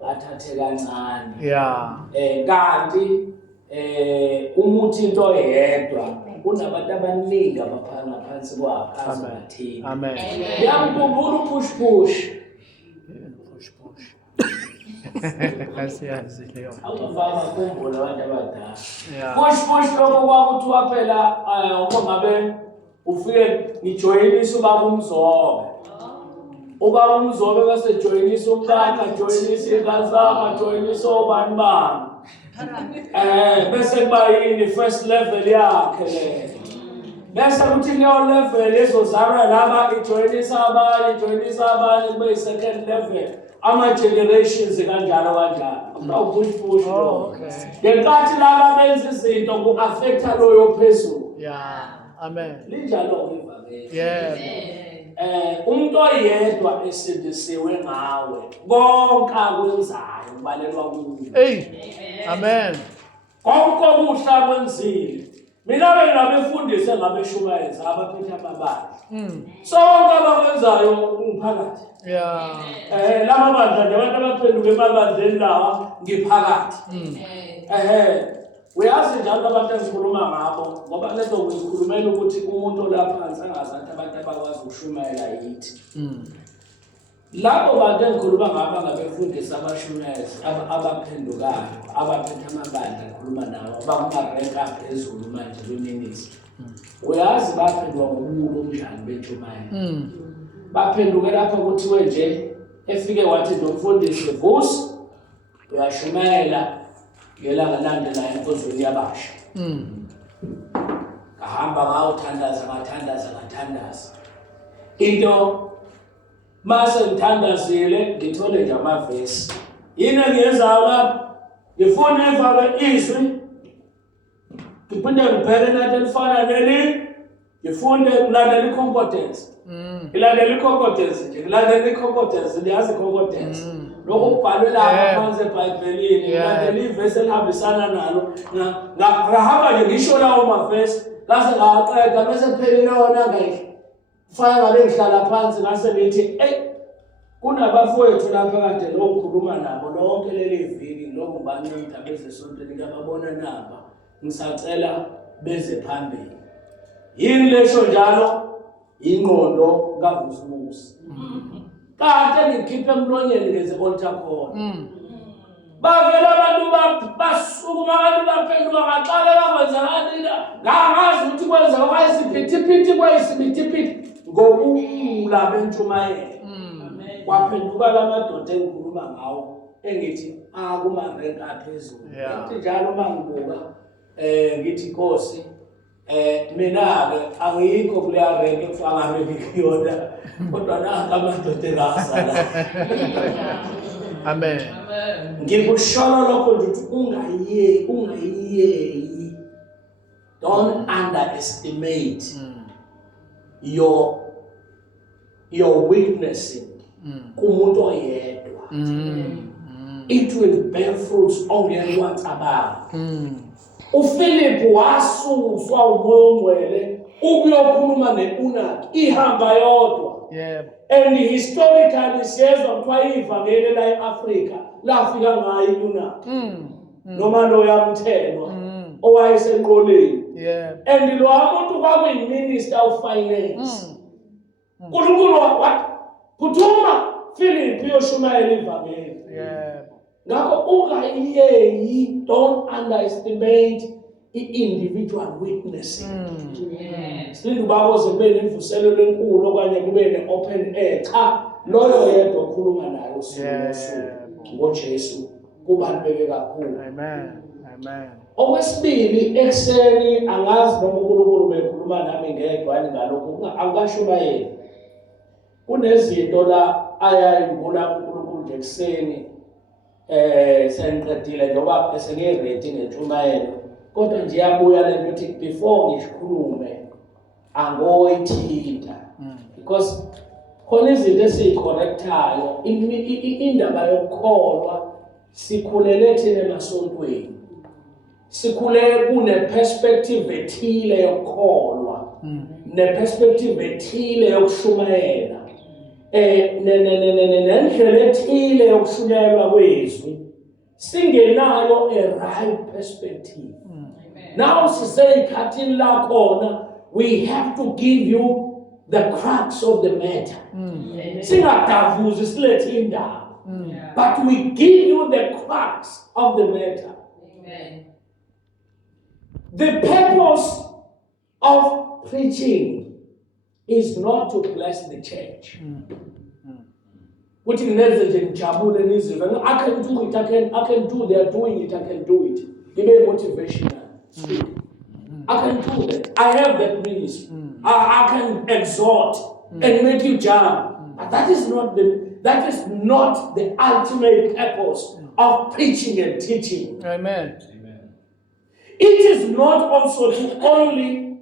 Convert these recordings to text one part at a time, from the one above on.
athathe kancane. Yeah. Kanti umuthi into oyedwa kunabantu abaningi abaphana ngaphansi kwakhe azathini. Amen. Yamkhumbula upush push. Asiyazi leyo. Awufaka kumbulo abantu abadala. Yeah. Push lokho kwakuthiwa phela uma ngabe ufike ngijoyinisa ubaba uMzobe. Ubaba uMzobe bese joyinisa uMkakha, joyinisa iNkazana, joyinisa obani bani. Bese kuba yini first level yakhe le. Bese kuthi leyo level ezozalwa laba ijoyinisa abanye kube second level. Ama generations kanjalo. Push lo. Ngenkathi laba benza izinto ku-affecta loyo phezulu. Yeah. Amen. Linjalo ivangeli. Yeah. Umuntu oyedwa esindisiwe ngawe konke akwenzayo kubalelwa kuye. Hey. Amen. Konke okuhle akwenzile. Mina bengabefundisi engabeshumayeza abaphethe amabandla. Sonke abakwenzayo umphakathi. Yeah. Lama bandla abantu abaphenduka emabandleni lawa ngiphakathi. Uyazi njalo abantu engikhuluma ngabo ngoba lezo ngikhulumela ukuthi umuntu olaphansi angazathi abantu abakwazi ukushumayela yithi. Labo bantu engikhuluma ngabo ngabefundisi abashumayezi abaphendukayo abaphethe amabandla ngikhuluma nabo bakuma-rank aphezulu manje kwiministry. Uyazi baphenduka ngobulo obunjani bentshumayelo. Baphenduke lapho kuthiwe nje efike wathi nomfundisi vusi uyashumayela ngelanga landelayo enkonzweni yabasha. Ngahamba ngathandaza. Into mase ngithandazile ngithole nje amavesi. Yini engiyenzayo lapha? Ngifuna ivale izwi. Ngiphinde ngibheke nathi elifana neli. Ngifunde ukulandela i-concordance. Ngilandela i-concordance, ndiyazi i-concordance. Lokho kubhalwe lapha phansi eBhayibhelini, ngilandela ivesi elihambisana nalo. Ngahamba nje ngisho lawo mavesi, ngase ngaqeda bese kuphelile wona ngayifaka ngabe ngihlala phansi ngase ngithi kunabafowethu lapha kade lokukhuluma nabo lonke leli viki lokho banceda bezesonto likababona namba. Ngisacela beze phambili. Yini lesho njalo ingqondo kaVusumuzi. Kade ngikhiphe emlonyeni ngeze altar khona. Bavela abantu basukuma abantu baphenduka ngaqala bakwenzakalile. Ngangazi ukuthi kwenza kwayisiphithiphithi kwayisibithiphithi ngobula bentshumayelo. Kwaphenduka lamadoda engikhuluma ngawo engithi kuma-rank aphezulu. Ngithi njalo mangibuka ngithi Nkosi mina-ke angikho kuleya rank ekufaka ngabe ngikuyona kodwa nanka amadoda engazala. Amen. Ngikusholo lokho nje ukuthi ungayiyeyi. Don't underestimate your witnessing kumuntu oyedwa. It will bear fruits ongeke wacabanga. uPhilip wasuswa umoya ongcwele ukuyokhuluma neUnaki ihamba yodwa. Yebo. And historically siyezwa kuthiwa ivangeli la eAfrika lafika ngayo iUnaki. Noma lo yamthenwa owayesenqoleni. Yebo. And lo umuntu kwakuyiminister of finance. uNkulunkulu phuthuma Philip uyoshumayela ivangeli. Yebo. Ngakho ungayiyeyi, don't underestimate i-individual witnessing. Sindi bakoze kube nemvuselelo enkulu okanye kube ne-open air. Cha, loyo yedwa okhuluma naye usuku ngoJesu kubaluleke kakhulu. Amen. Amen. Okwesibili ekseni angazi noma uNkulunkulu bekhuluma nami ngedwa ngalokho angikashumayeli. Kunezinto la ayayivula uNkulunkulu nje ekseni sengiqedile njengoba esengiredi ngentshumayelo kodwa nje yabuya lento ukuthi before ngikhulume angoyithinta because khona izinto esicorrectayo indaba yokukholwa sikhulele thina emasontweni sikhule kune perspective ethile yokukholwa ne perspective ethile yokushumayela nendlela ethile yokushunyayelwa kwezwi singenayo a right perspective. Now siseyikhathini la khona we have to give you the crux of the matter. Singadavuzi silethe indaba. But we give you the crux of the matter. Amen. The purpose of preaching is not to bless the church. What in I can do it, I can do, they are doing it, I can do it. Even motivational speak. I can do that. I have that ministry. I can exhort and make you jump. But that is not the ultimate purpose of preaching and teaching. Amen. It is not also to only,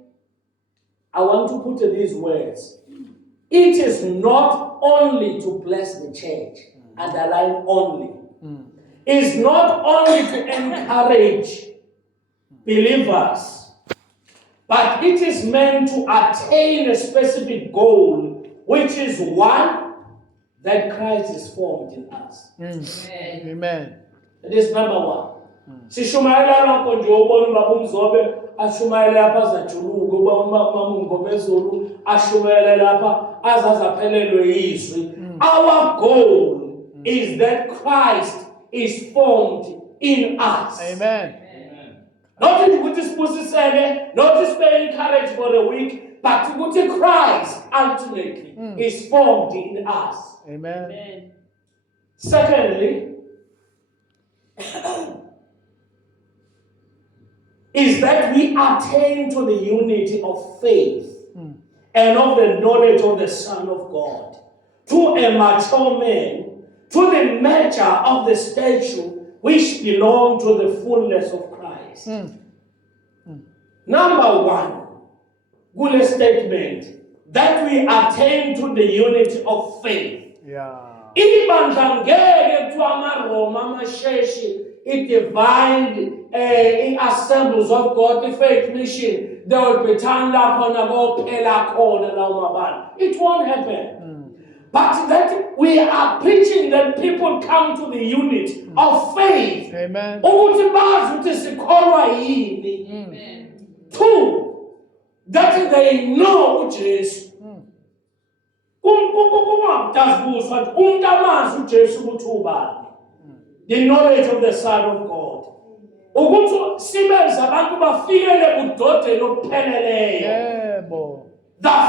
I want to put these words, it is not only to bless the church, underline only. It's not only to encourage believers, but it is meant to attain a specific goal, which is one, that Christ is formed in us. Amen. That is number one. Sishumayela lapho nje ubona ubaba uMzobe ashumayela lapha azajuluka ubaba uMngomezulu ashumayela lapha azazaphelelwe yizwi. Our goal is that Christ is formed in us. Amen. Not ukuthi sibusiseke, not to stay encouraged for a week, but ukuthi Christ ultimately is formed in us. Amen. Secondly, is that we attain to the unity of faith and of the knowledge of the Son of God, to a mature man, to the measure of the stature which belong to the fullness of Christ. Number one, good statement, that we attain to the unity of faith. Yeah. Ibandla ngeke kuthiwa amaRoma amasheshi i-divine assemblies of God, the faith mission, there will be time lapho nakophela khona lawo mabandla. It won't happen. But that we are preaching that people come to the unit of faith. Amen. Ukuthi bazi ukuthi sikholwa yini. Amen. Two, that they know uJesu. The knowledge of the Son of God. The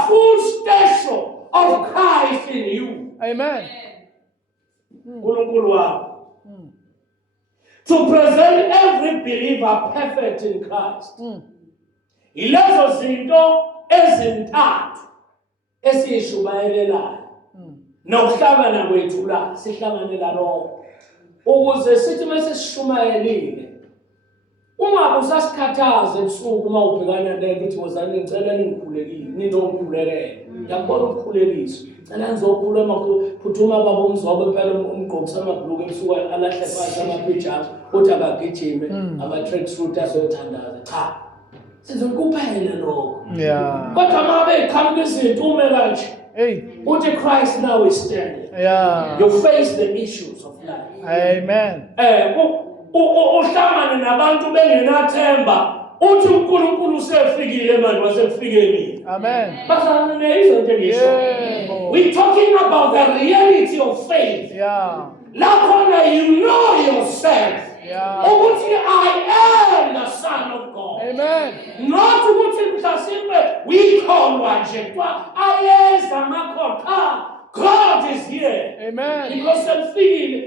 full stature of Christ in you. Amen. To present every believer perfect in Christ. Ilezo zinto ezintathu esishumayelelayo. Nokuhlangana kwethu la sihlanganela lokho. Ukuze sithi mase sishumayelile. Ungabe usasikhathaza ebusuku uma ubhekana nento uthi wozani ngicela ningikhulekile, ninokukhulekela. Ngiyabona ukukhuleliswa. Cela ngizokhuluma phuthuma baba uMzobe phela umgqokisa amabhuluku ebusuku alahle phansi ama-pajamas uthi akagijime ama-tracksuit azothandaza. Cha. Sizokuphela lokho. Yeah. Kodwa uma beqhamuka izinto ume kanje. Hey. Uthi Christ now is standing. Yeah. You face the issues of life. Amen. Uhlangane nabantu bengenathemba. Uthi uNkulunkulu usefikile manje wasefike mina. Amen. Bazana izinto ngisho. Yeah. We talking about the reality of faith. Yeah. Lapho you know yourself. Yeah. Ukuthi I am the Son of God. Amen. Not ukuthi mhlasimbe uyikholwa nje kwa ayeza makho. God is here. Amen. Because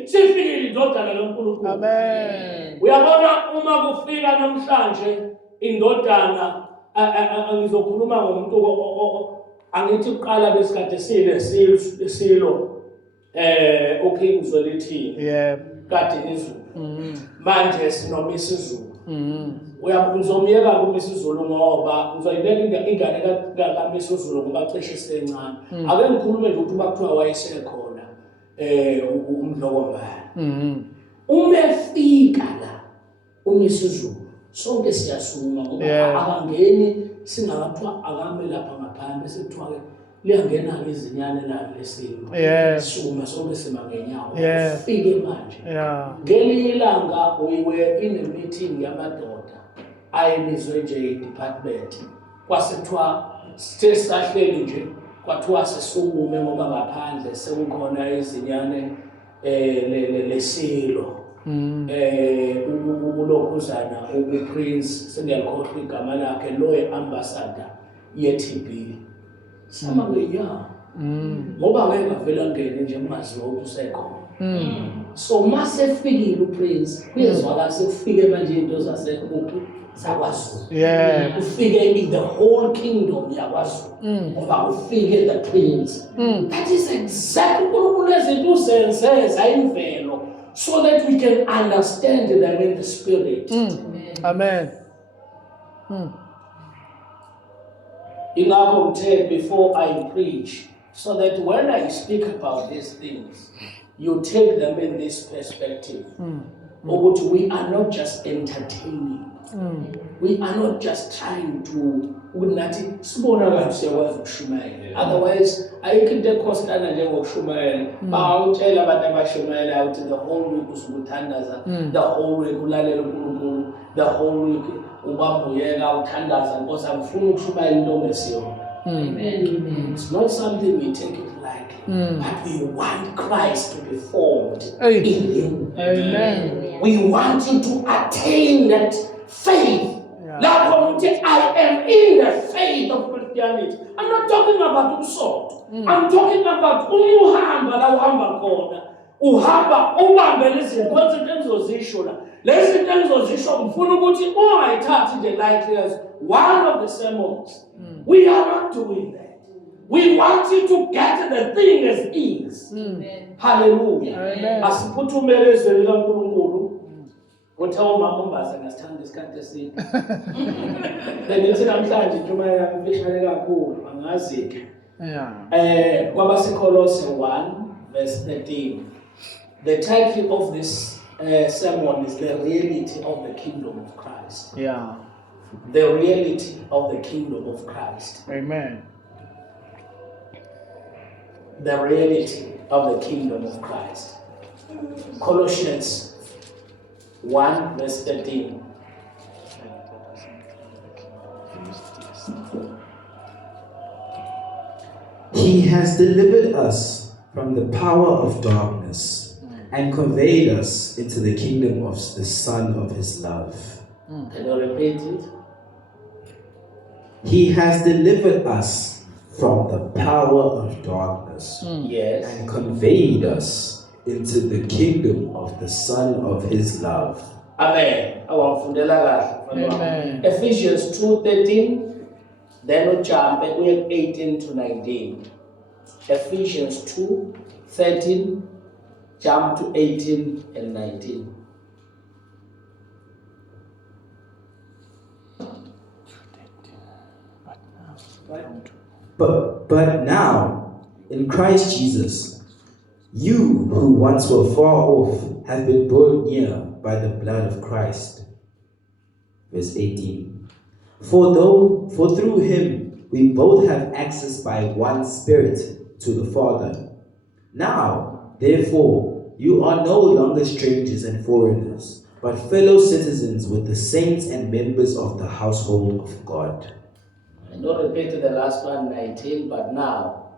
sifikile indodana loNkulunkulu. Amen. Uyabona uma kufika namhlanje indodana angizokhuluma ngomuntu angithi uqala besikade silo uKing Zwelithini. Yeah. Kade izulu. Manje sinomisa izulu. Uyabuzomyeka kumisa izulu ngoba uzoyibeka ingane kaMisa izulu ngoba cishe sencane. Ake ngikhulume nje ukuthi bakuthiwa wayesekhona umdlokombane. Uma efika la umisa izulu sonke siyasuma ngoba abangeni singabathiwa akame lapha ngaphandle sekuthiwa liyangena-ke izinyane lalo lesimo. Yes. Suma sonke sima ngenyawo. Yes. Ufike manje. Yeah. Ngelinye ilanga we were in a meeting yamadoda ayebizwe nje i-department. Kwasekuthiwa sithe sisahleli nje kwathiwa sisukume ngoba ngaphandle sekukhona izinyane lesilo. Ulokhuzana uPrince sengiyalikhohlwa igama lakhe lo ambassador ye-TB. Sama ngenyawo. Ngoba ngeke ngavela ngene nje kungaziwa ukuthi usekhona. So mase fikile uPrince kuyezwakala sekufike manje into zasekuphi zakwaZulu. Yeah. Kufike in the whole kingdom yakwaZulu. Ngoba kufike the Prince. That is exactly uNkulunkulu ezinto uzenze zayimvelo so that we can understand them in the spirit. Amen. Ingakho ngithe before I preach, so that when I speak about these things, you take them in this perspective. Ukuthi we are not just entertaining. We are not just trying to unathi sibona kahle siyakwazi ukushumayela. Otherwise ayikho into ekhostana njengokushumayela. Bawutshela abantu abashumayela ukuthi the whole week usukuthandaza, the whole week ulalela uNkulunkulu, the whole week ubambuyeka uthandaza Nkosi angifuni ukushumayela into ongesiyona. Amen. It's not something we take it lightly, but we want Christ to be formed in you. Amen. We want you to attain that faith. I am in the faith of Christianity. I'm not talking about usort. I'm talking about umuhamba la uhamba khona. Uhamba ubambe lezi concept engizozisho la. Lezi zinto engizozisho ngifuna ukuthi ungayithathi nje lightly as one of the sermons. We are not doing that. We want you to get the thing as is. Hallelujah. Amen. Asiphuthume ezweni laNkulunkulu. Uthawu mama umbaza ngasithanda isikhathi eside. Bengithi namhlanje njengoba yamfishane kakhulu angazi ke. Yeah. KwabaseKolose 1 verse 13. The title of this sermon is the reality of the kingdom of Christ. Yeah. The reality of the kingdom of Christ. Amen. The reality of the kingdom of Christ. Colossians 1 verse 13. He has delivered us from the power of darkness and conveyed us into the kingdom of the Son of His love. Can you repeat it? He has delivered us from the power of darkness Yes. and conveyed us into the kingdom of the Son of His love. Amen. Awafundela kahle. Amen. Ephesians 2:13, then ujump at 18 to 19. Ephesians 2:13, jump to 18 and 19. But now, in Christ Jesus, you who once were far off have been brought near by the blood of Christ. Verse 18. For through him we both have access by one Spirit to the Father. Now, therefore, you are no longer strangers and foreigners, but fellow citizens with the saints and members of the household of God. And don't repeat the last one, 19, but now.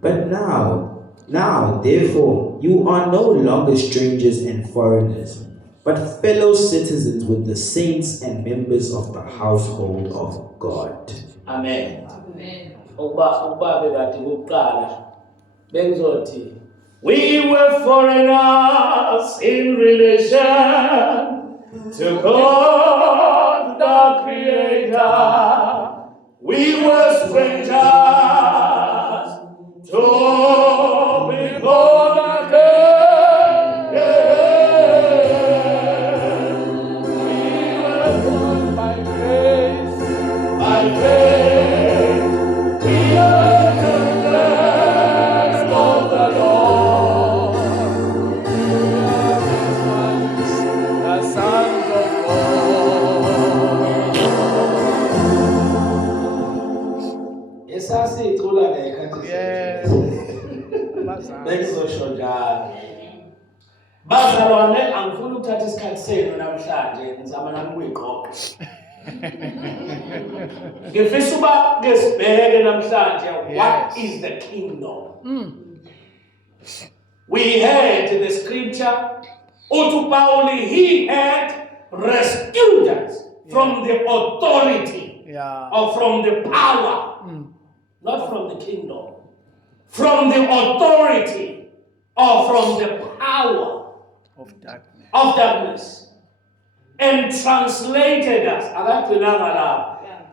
But now, therefore, you are no longer strangers and foreigners, but fellow citizens with the saints and members of the household of God. Amen. Amen. Ubabe bathi kuqala bengizothi we were foreigners in relation to God the Creator. We were strangers to be born again. We were born by grace, by faith. We are the blessed of the Lord. We are the sons of God. Angifuni ukuthatha isikhathi senu namhlanje ngizama nami kuyiqoqa. Ngifisa uba ke sibheke namhlanje what is the kingdom? We heard the scripture uthi Paul he had rescued us from the authority or from the power, not from the kingdom, from the authority or from the power of darkness, and translated us.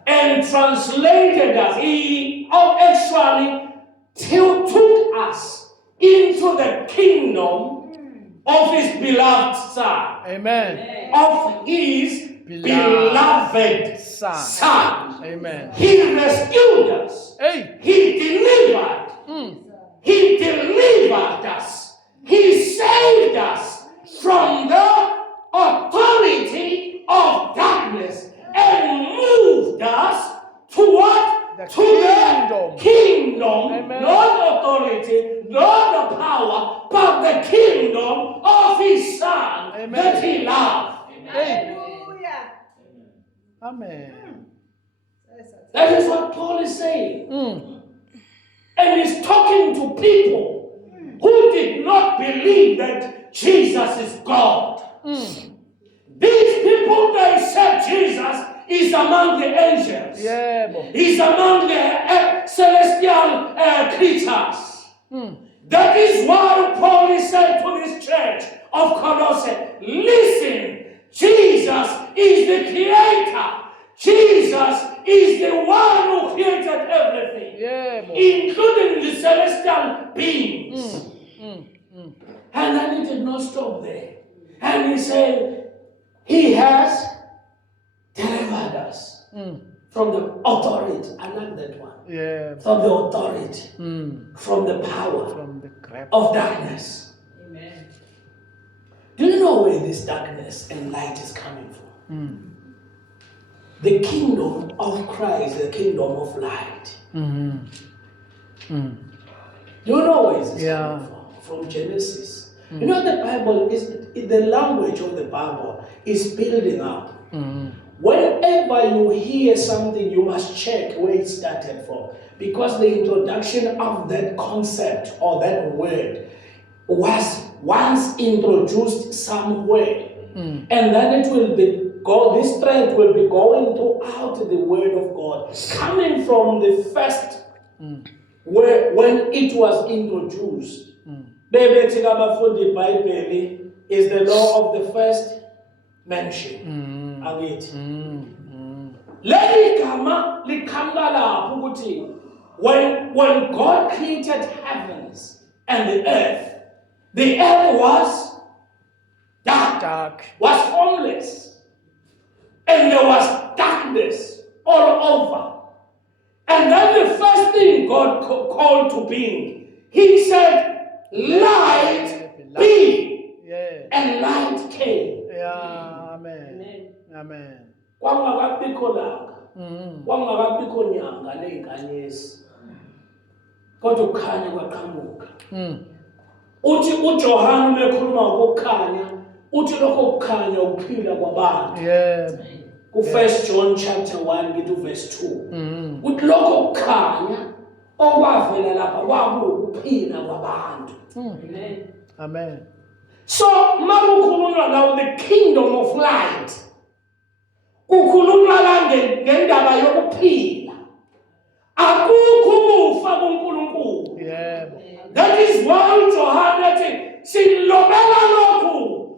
And translated us. He actually took us into the kingdom of his beloved Son. Amen. Of his beloved Son. Amen. He rescued us. Hey. He delivered. He delivered us. He saved us from the authority of darkness and moved us to what? The kingdom. Amen. Not authority, not the power, but the kingdom of his Son. Amen. That he loved. Hallelujah. Amen. That is what Paul is saying. And he's talking to people who did not believe that Jesus is God. These people, they said Jesus is among the angels. He's among the celestial creatures. That is why Paul is said to this church of Colossae, listen, Jesus is the creator. Jesus is the one who created everything, including the celestial beings. And then he did not stop there. And he said, he has delivered us from the authority. I like that one. From the authority, from the power of darkness. Amen. Do you know where this darkness and light is coming from? The kingdom of Christ, the kingdom of light. Do you know where this is coming from? From Genesis. You know the Bible is the language of the Bible is building up. Whenever you hear something, you must check where it started from, because the introduction of that concept or that word was once introduced somewhere, and then it will be this thread will be going throughout the word of God, coming from the first where when it was introduced. Baby, the Bible is the law of the first mention. When God created heavens and the earth was dark, was formless, and there was darkness all over. And then the first thing God called to being, he said, light be. And light came. Amen. Amen. Kwangakabikho langa, kwangakabikho nyanga nezinkanyezi, kodwa ukukhanya kwaqhamuka. Uthi uJohane bekhuluma ngokukhanya, uthi lokho kukhanya ukuphila kwabantu. Ku 1 John chapter 1 ngithi verse 2. Uthi lokho kukhanya okwavela lapha kwakuwukuphila kwabantu. Amen. So makukhulunywa now the kingdom of light, kukhulunywa la ngendaba yokuphila. Akukho ukufa kuNkulunkulu. That is why John athi silobela lokhu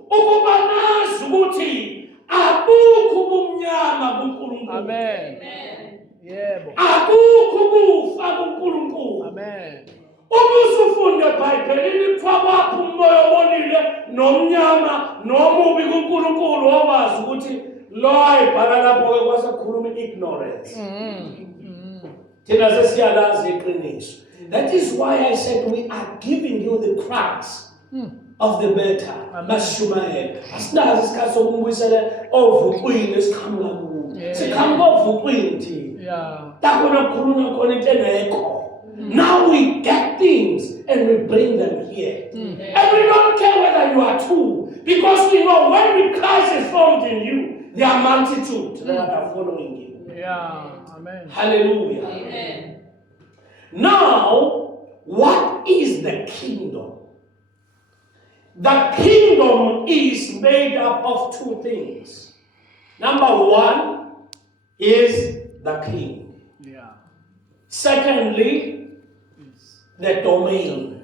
ukuba nazi ukuthi akukho ubumnyama kuNkulunkulu. Amen. Akukho ukufa kuNkulunkulu. Amen. Ubusufunde eBhayibhelini kuthiwa kwakho umoya obonile nomnyama nomubi kuNkulunkulu owazi ukuthi lo ayibhala lapho-ke kwasekhuluma ignorance. Thina sesiyalazi iqiniso. That is why I said we are giving you the crux of the matter. Mashumayela. Asinazi isikhathi sokumbuyisela ovukwini esiqhamuka kuwo. Siqhamuka ovukwini thina. La khona kukhulunywa khona into engekho. Now we get things and we bring them here. And we don't care whether you are two, because we know when Christ is formed in you, there are multitudes that are following you. Yeah. Amen. Hallelujah. Amen. Now, what is the kingdom? The kingdom is made up of two things. Number one is the king. Yeah. Secondly, the domain.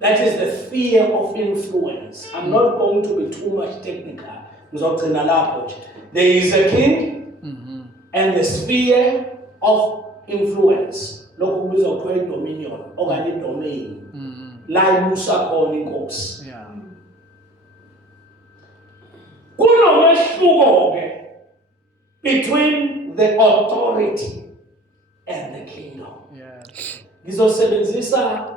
That is the sphere of influence. I'm not going to be too much technical. There is a king and the sphere of influence. Lokhu kubizwa kuthiwa dominion okanye domain. La ibusa khona inkosi. Yeah. Kunomehluko-ke between the authority and the kingdom. Yeah. Ngizosebenzisa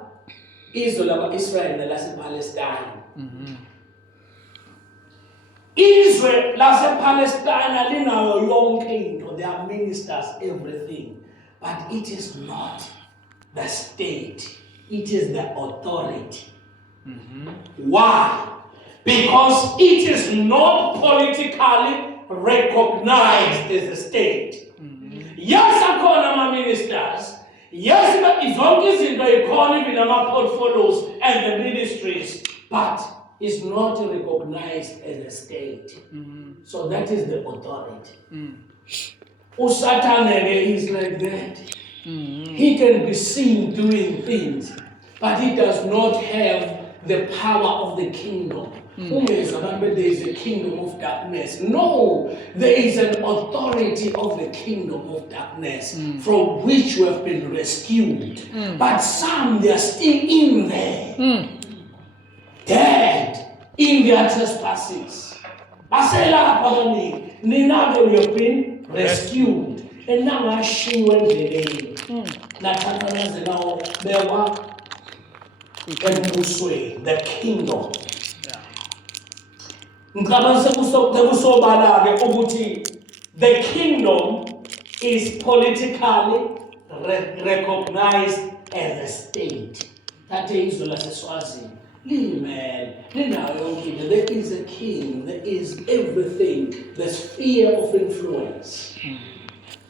izwe lama-Israyeli nelasePalestine. Izwe lasePalestine linayo yonke into, they are ministers, everything. But it is not the state, it is the authority. Why? Because it is not politically recognized as a state. Yes, akhona ama-ministers. Yes, zonke izinto ikhona even ama-portfolios and the ministries, but it's not recognized as a state. So that is the authority. Usatanege is like that. He can be seen doing things, but he does not have the power of the kingdom. There is a kingdom of darkness. No, there is an authority of the kingdom of darkness from which we have been rescued. But some, they are still in there, dead in their trespasses. I say, now we have been rescued. And now I see when they the kingdom. The kingdom is politically recognized as a state. That is there is a king, there is everything, the sphere of influence.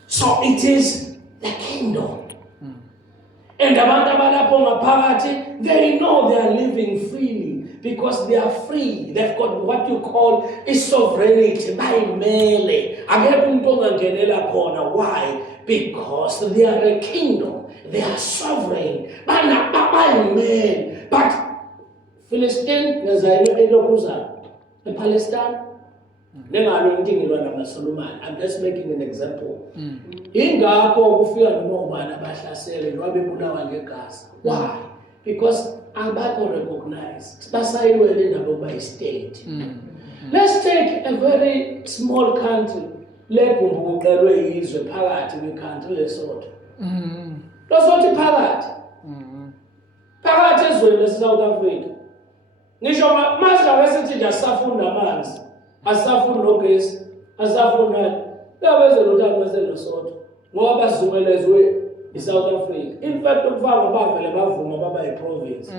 So it is the kingdom. And they know they are living freely because they are free. They've got what you call a sovereignty. Why? Because they are a kingdom. They are sovereign. But Philistine, the Palestine, I'm just making an example. Why? Because Abako recognized by state. Let's take a very small country. That's what the Parat. Parat is in South Africa. Nisho Master just asafunda amanzi, asafunda ogesi, asafunda yabeze lutho meselo soto. Ngoba bazumelezwe iSouth Africa. In fact ukufaka bavele bavuma baba iprovince.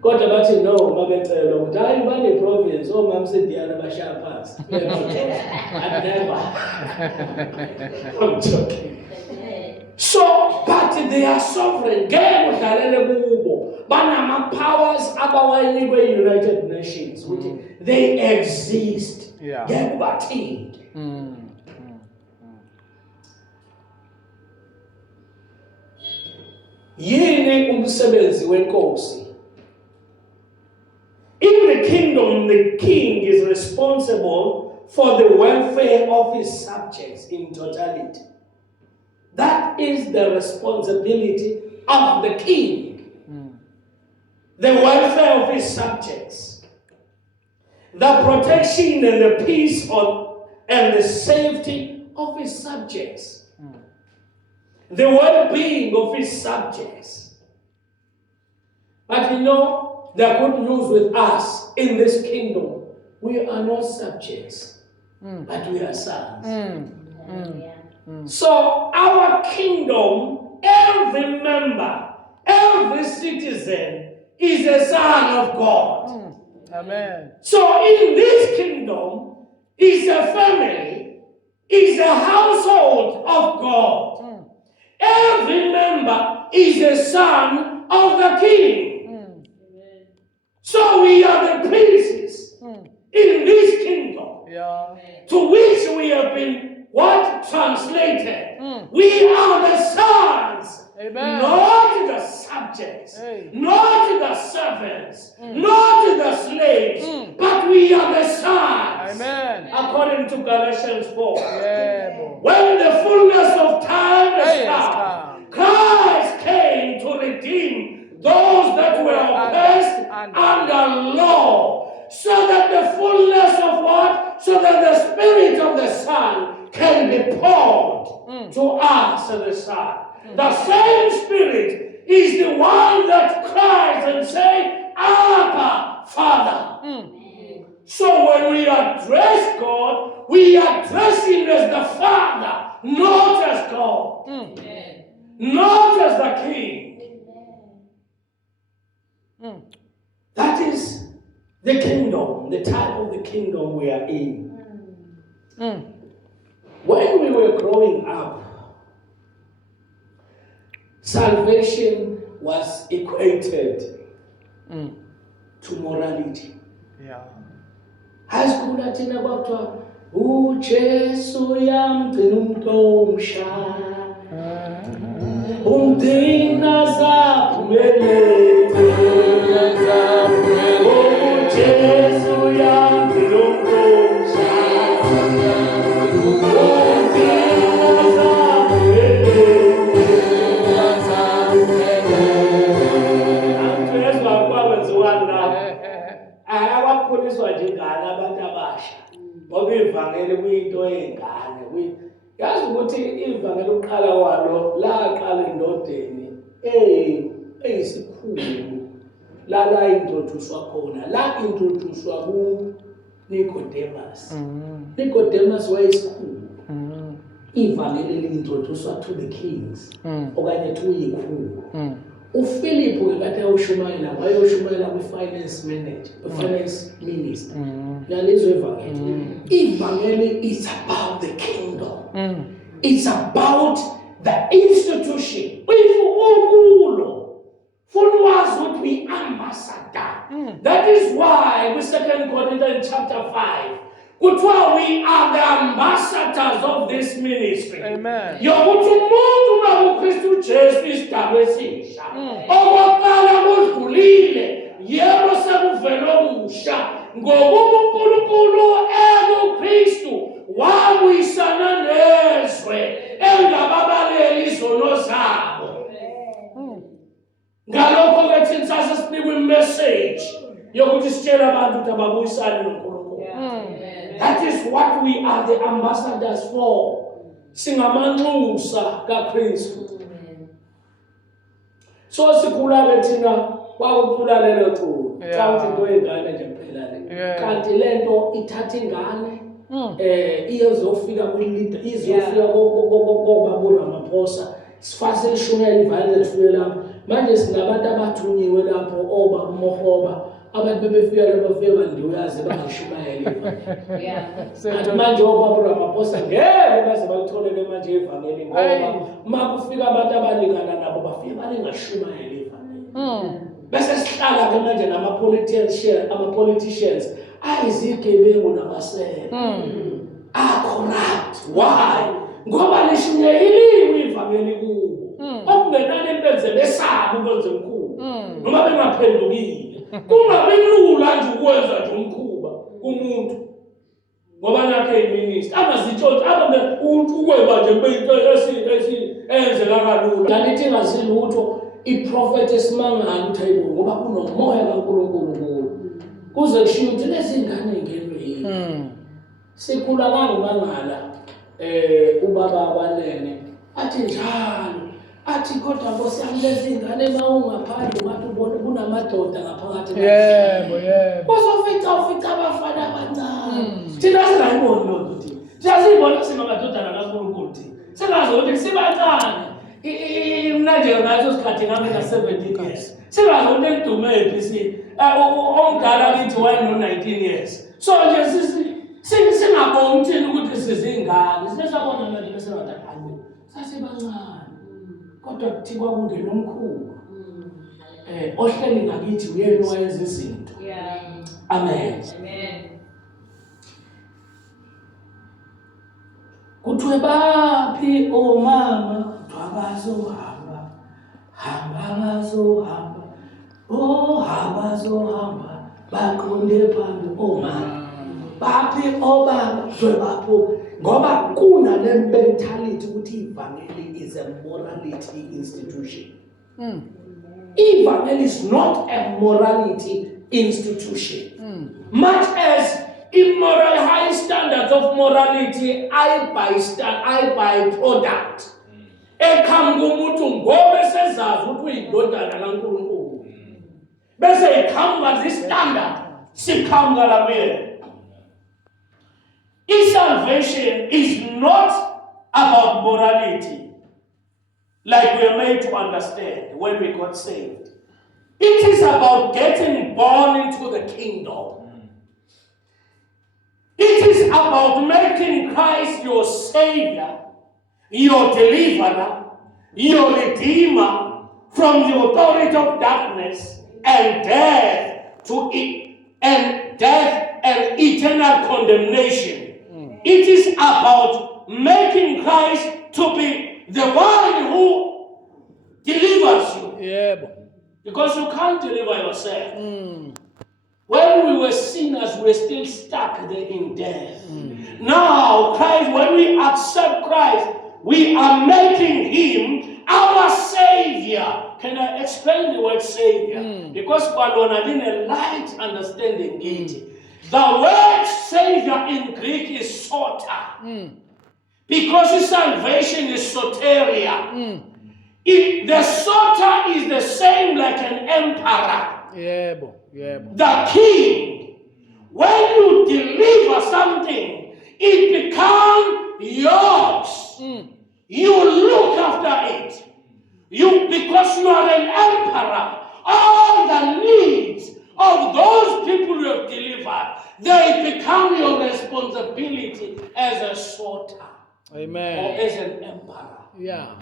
Kodwa bathi no mabecela ukuthi hayi bane province omamsindiyana bashaya phansi. I've never. I'm joking. So, but they are sovereign. Banama powers in the United Nations. They exist. Yeah. Yini umsebenzi wenkosi? In the kingdom, the king is responsible for the welfare of his subjects in totality. That is the responsibility of the king. The welfare of his subjects. The protection and the peace and the safety of his subjects. The well-being of his subjects. But you know, the good news with us in this kingdom, we are not subjects, but we are sons. So our kingdom every member, every citizen is a son of God. Amen. So in this kingdom is a family, is a household of God. Every member is a son of the king. So we are the princes in this kingdom, Yeah. to which we have been what? Translated. We are the sons, Amen. not the subjects, Hey. not the servants, not the slaves, but we are the sons. Amen. According to Galatians 4. Yeah, boy. When the fullness of time has Hey, has come, Christ came to redeem those that were oppressed under law, so that the fullness of what? So that the Spirit of the Son can be poured to us, the Son. The same Spirit is the one that cries and says, Abba, Father. So when we address God, we address Him as the Father, not as God, not as the King. That is the kingdom, the type of the kingdom we are in. When we were growing up, salvation was equated to morality. Yeah. High school thina kwathiwa uJesu yamgcina umuntu omsha umdina zaphumelele uJesu yamgcina umuntu omsha umdina zaphumelele angizwa kwakwenziwani lapho. Akakhuliswa njengani abantu abasha ngoba ivangeli kuyinto eyingane. Yazi ukuthi ivangeli uqala walo laqala endodeni eyisikhulu la introduced khona la introduced ku Nicodemus. Nicodemus wayesikhulu. Ivangeli li-introduced to the kings okanye to iyikhulu. uPhilip ngekade ayoshumayela wayoshumayela kwi-finance manager, finance minister. Yalizwe ivangeli. Ivangeli is about the kingdom. It's about the institution. If ukulo funa wazi ukuthi we ambassador. That is why we 2 Corinthians chapter 5 kuthiwa we are the ambassadors of this ministry. Amen. Yokuthi umuntu nakuKristu Jesu isidalwa esisha. Okwaqala kudlulile, yebo sekuvele okusha. Ngoba uNkulunkulu ekuKristu wabuyisana nezwe engababaleli izono zabo. Ngalokho ke thina sasinikwa imessage yokuthi sitshele abantu ukuthi ababuyisane noNkulunkulu. That is what we are the ambassadors for. Singamanxusa kaKristu. So sikhula ke thina kwakucula lelo culo. Xa uthi into engane nje phela le. Kanti lento ithatha ingane iyezofika kulida izofika koBaba Ramaphosa. Sifase ishumela ivale lifike lapho. Manje sinabantu abathunyiwe lapho oBaba Mohoba. Abantu bebefika lapho bafika bandiyazi bangishumayela ivangeli. Manje oBaba Ramaphosa ngeke baze bayitholele manje ivangeli ngoba makufika abantu abalingana nabo bafika balingashumayela ivangeli. Bese sihlala ke manje ama-politicians ayizigebengu namasebe. Corrupt. Why? Ngoba lishunyayeliwe ivangeli kubo. Okungenani empenze besaba ukwenza umkhuba. Noma bengaphendukile. Kungabi lula nje ukwenza nje umkhuba kumuntu. Ngoba nakhe iminister angazitshontsha ababe ukweba nje beyinto enzela kalula. Ngalithi ngazilutho iprofeti esimangala ukuthi hayibo ngoba kunomoya kaNkulunkulu kulo. Kuze kushiye ukuthi lezi ngane ngenwe yini. Sikhula kangangala ubaba kwanene athi njalo athi kodwa ngosami lezi ngane mawungaphandle ngathi ubone kunamadoda ngaphakathi. Yebo. Ufica abafana abancane. Thina singayiboni lo nto thina. Siyazibona singamadodana kaNkulunkulu thina. Singazi ukuthi sibancane. nje ngaso sikhathi ngabe na 17 years. Singazi ukuthi ngidume ePC. Omdala lithi wayeno 19 years. So nje singaboni thina ukuthi sizingane. Sesabona manje bese badala. Sasebancane. Kodwa kuthi kwakungena omkhulu. Ohleli ngakithi uyena owenza izinto. Yeah. Amen. Amen. Kuthiwe baphi omama abazohamba bazohamba abazohamba baqonde phambi omama baphi obaba bapho ngoba kunale mentality ukuthi ivangeli is a morality institution. Ivangeli is not a morality institution. Much as immoral high standards of morality I buy product. Kumuntu ngobe sezazi ukuthi uyindodana kaNkulunkulu. Bese ikhamba this standard sikhamba lapha. Salvation is not about morality like we are made to understand when we got saved. It is about getting born into the kingdom. It is about making Christ your Savior, your deliverer, your redeemer from the authority of darkness and death and eternal condemnation. It is about making Christ to be the one who delivers you. Yeah. Because you can't deliver yourself. When we were sinners, we were still stuck there in death. Now, Christ, when we accept Christ, we are making him our Savior. Can I explain the word Savior? Because Balona didn't a light understanding it. The word Savior in Greek is sota. Because his salvation is soteria. The sota is the same like an emperor. The king, when you deliver something, it becomes yours. You look after it. Because you are an emperor, all the needs of those people you have delivered, they become your responsibility as a sorter. Amen. Or as an emperor. Yeah.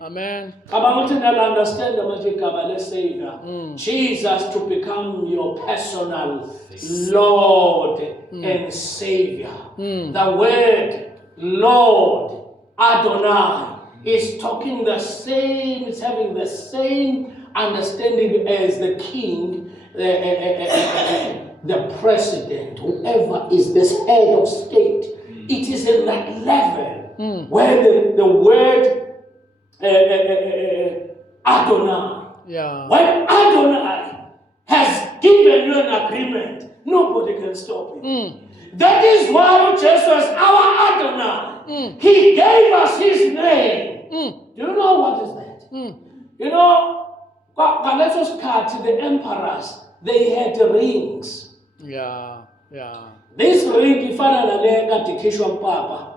Amen. Understand the magic of Savior. Jesus to become your personal Lord and Savior. The word Lord, Adonai, is talking the same, is having the same understanding as the king, the president, whoever is this head of state. It is in that level where the word Adonai. Yeah. When Adonai has given you an agreement, nobody can stop it. That is why Jesus was our Adonai. He gave us his name. Do you know what is that? You know, the emperors, they had rings. Yeah. This ring, if I had a dedication papa.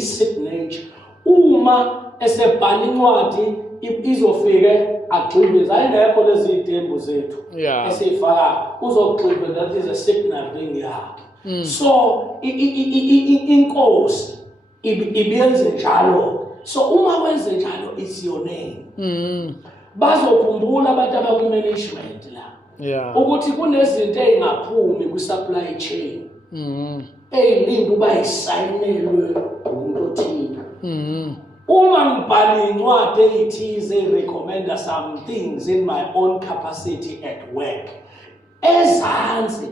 Signature uma esebhala incwadi izofike agxivize ayingekho lezi itembu zethu esifaka uzogxiva that is a signal ring yakhe. So inkosi ibiyenze njalo. So uma wenze njalo it's your name. Bazokhumbula abantu abakumanagement la. Yeah. Ukuthi kunezinto ezingaphumi ku-supply chain. Eyilindi uba isayinelwe umuntu othile. Uma ngibhala incwadi eyithize recommend some things in my own capacity at work. Ezansi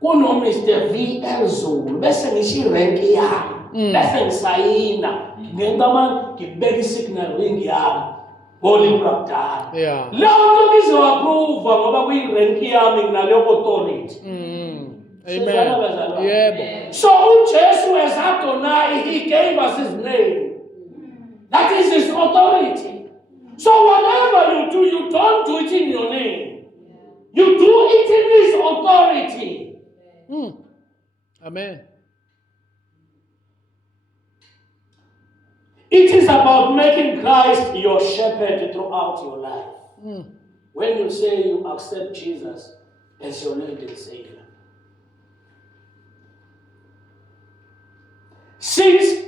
kuno Mr. V.L. Zulu bese ngisho irank yami. Bese ngisayina ngentama ngibeka isignal ring yami. Holy Prakdala. Yeah. Lawo nto bizoapprove ngoba kuyirank yami nginale authority. Amen. Yeah. So Jesus as Adonai, he gave us his name. That is his authority. So whatever you do, you don't do it in your name. You do it in his authority. Amen. It is about making Christ your shepherd throughout your life. When you say you accept Jesus as your Lord and Savior. Since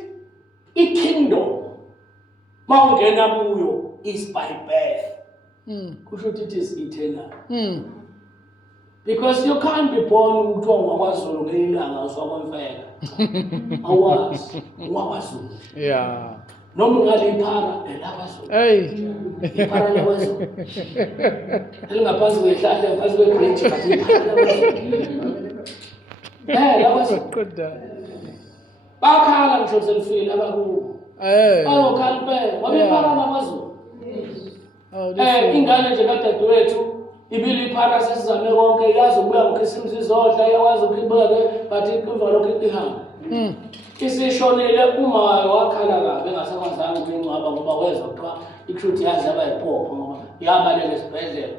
a kingdom, mawungena kuyo is by birth. Kusho ukuthi it is eternal. Because you can't be born kuthiwa ngwakwaZulu ngelanga uswakwamfeka. Awazi, ngwakwaZulu. Yeah. Noma ungaliphara elakwaZulu. Hey. Iphara lakwaZulu. Elingaphansi kwehlahla ngaphansi kwebridge but iphara lakwaZulu. LakwaZulu. Good. Bakhala ngisho selifile abakubo. Bayokhala impela. Wabiphara lakwaZulu. Ingane nje kadadewethu ibili iphara sesizame konke yazi ukuya ngokhisimzi izodla yawazi ukubeke but iqhuvalo lokho ihamba. Isishonile uma wakhala kabi engasakwazanga ukungcwaba ngoba wezwa kuthiwa i-truth yazi abayipopho ngoba yabaleka esibhedlela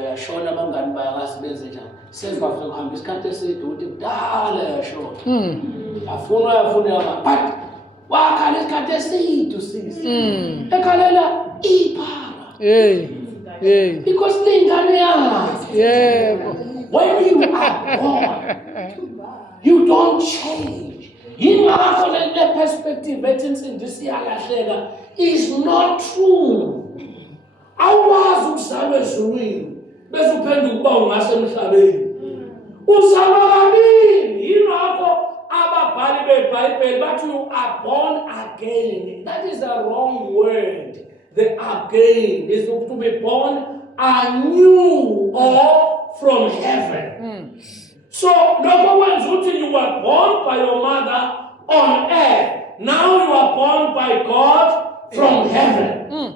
yashona abangani bayo akasebenze njani. Sezwafuna ukuhamba isikhathi eside ukuthi kudala yashona. Yafuna but wakhala isikhathi eside usisi. Ekhalela iphara. Because lingane yakhe. When you are born, you don't change. Yingakho le perspective ethi sindisi yalahleka is not true. Awazi ukuzalwa ezulwini bese uphenduka ukuba ungasemhlabeni. Uzalwa kabili. Yingakho ababhali beBhayibheli bathi you are born again. That is a wrong word. The again is to be born anew or from heaven. So, number one, you were born by your mother on earth. Now you are born by God from heaven.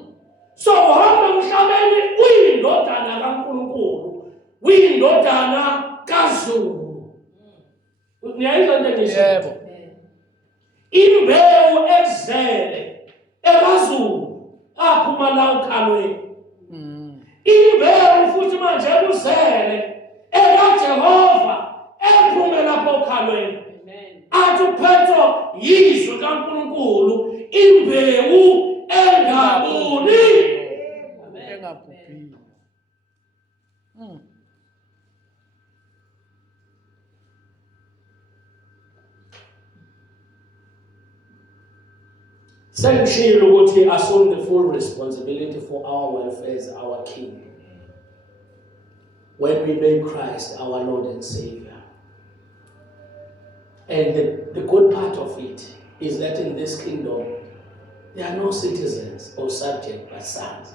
So, hamamhlabeni uyindodana kaNkulunkulu, uyindodana kaZulu. Niyayizwa into engisho? Imbewu ezele emaZulu aphuma la ukhalweni. Imbewu futhi manje uzele ekaJehova ephume lapho ukhalweni. Athi uPetro yizwi kaNkulunkulu imbewu engabuni. Engabhubhile. Sengishilo ukuthi assume the full responsibility for our welfare as our King. When we make Christ our Lord and Savior. And the good part of it is that in this kingdom, there are no citizens or subjects but sons.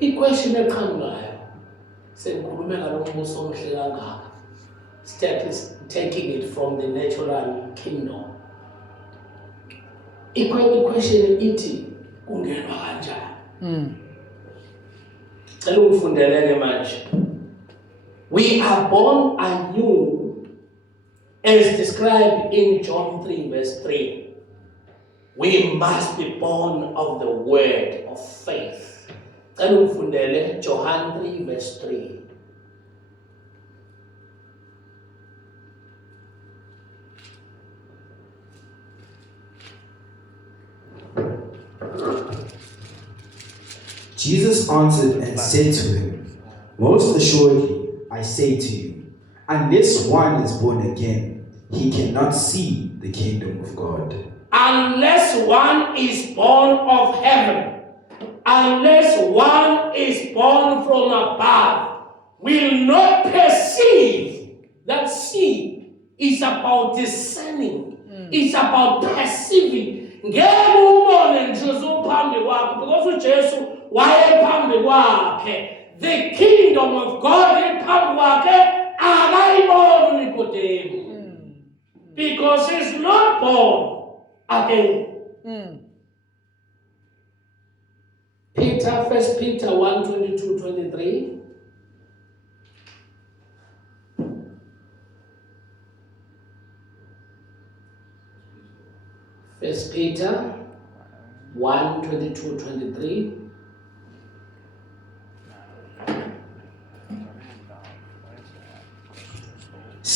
Iquestion eqhamukayo sengikhulume ngalombuso omhle kangaka. Taking it from the natural kingdom. Iquestion ithi kungenwa kanjani? Cela ungifundeleke manje. We are born anew as described in John 3 verse 3. We must be born of the word of faith. Cela ungifundele John 3 verse 3. Jesus answered and said to him, most assuredly, I say to you, unless one is born again, he cannot see the kingdom of God. Unless one is born of heaven, unless one is born from above, will not perceive. That see is about discerning. It's about perceiving. Ngeke ubone nje uphambi kwakho because uJesu wayephambi kwakhe. The kingdom of God ephambi kwakhe akayiboni Nicodemus. Because he's not born again. Peter, 1 Peter 1:22-23. First Peter 1:22-23.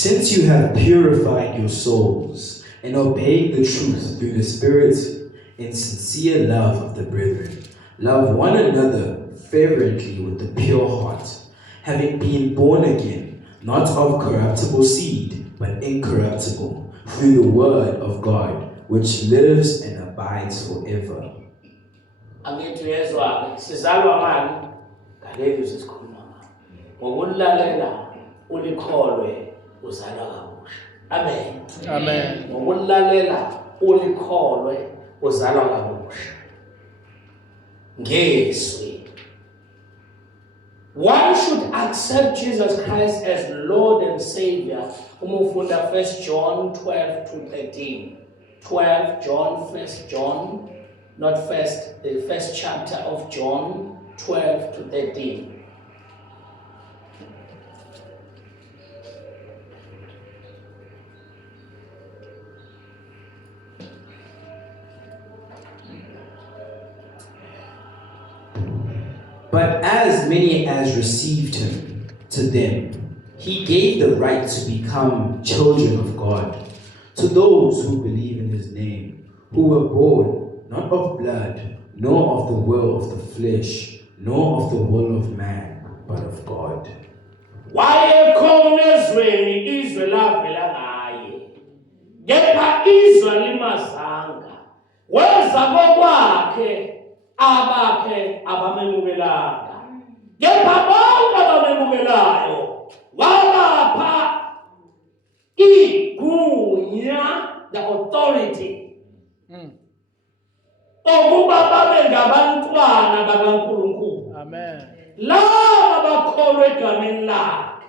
Since you have purified your souls and obeyed the truth through the Spirit in sincere love of the brethren, love one another fervently with a pure heart, having been born again, not of corruptible seed, but incorruptible, through the word of God, which lives and abides forever. Angithi uyezwa sizalwa ngani ngaleli sisikhuluma ngalo ngokulalela ulikholwe uzalwa kabusha. Amen. Amen. Ngokulalela ulikholwe uzalwa kabusha ngezwi. One should accept Jesus Christ as Lord and Savior. Umufunda 1 John 12-13. 12 John, 1 John, not first, the first chapter of John 12-13. But as many as received him, to them he gave the right to become children of God, to those who believe in his name, who were born not of blood, nor of the will of the flesh, nor of the will of man, but of God. Wayekhona ezweni izwe lavela ngaye, kepha izwe limazanga, wenza kokwakhe abakhe abamemukelanga, kepha bonke abamemukelayo wabapha igunya, the authority, okuba babe ngabantwana bakaNkulunkulu. Amen. Laba bakholwa egameni lakhe,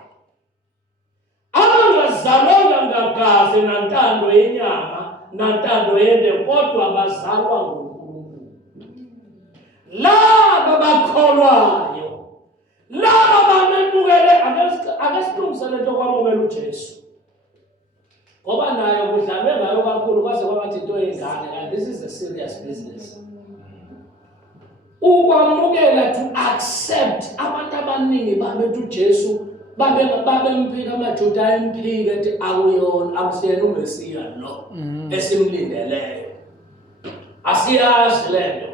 abangazalwanga ngagazi nantando yenyama nantando yende, kodwa bazalwa nguNkulunkulu. Laba bakholwayo, laba bamemukele, akesilungisele into kwamukela uJesu, ngoba nayo kudlalwe ngayo kakhulu kwaze kwabathi into yengane, and this is a serious business. Ukwamukela, to accept, abantu abaningi babethu uJesu babemphika amaJuda ayemphika ethi akuyona, akusiyena uMesiya lo esimlindeleyo. Asiyazi lento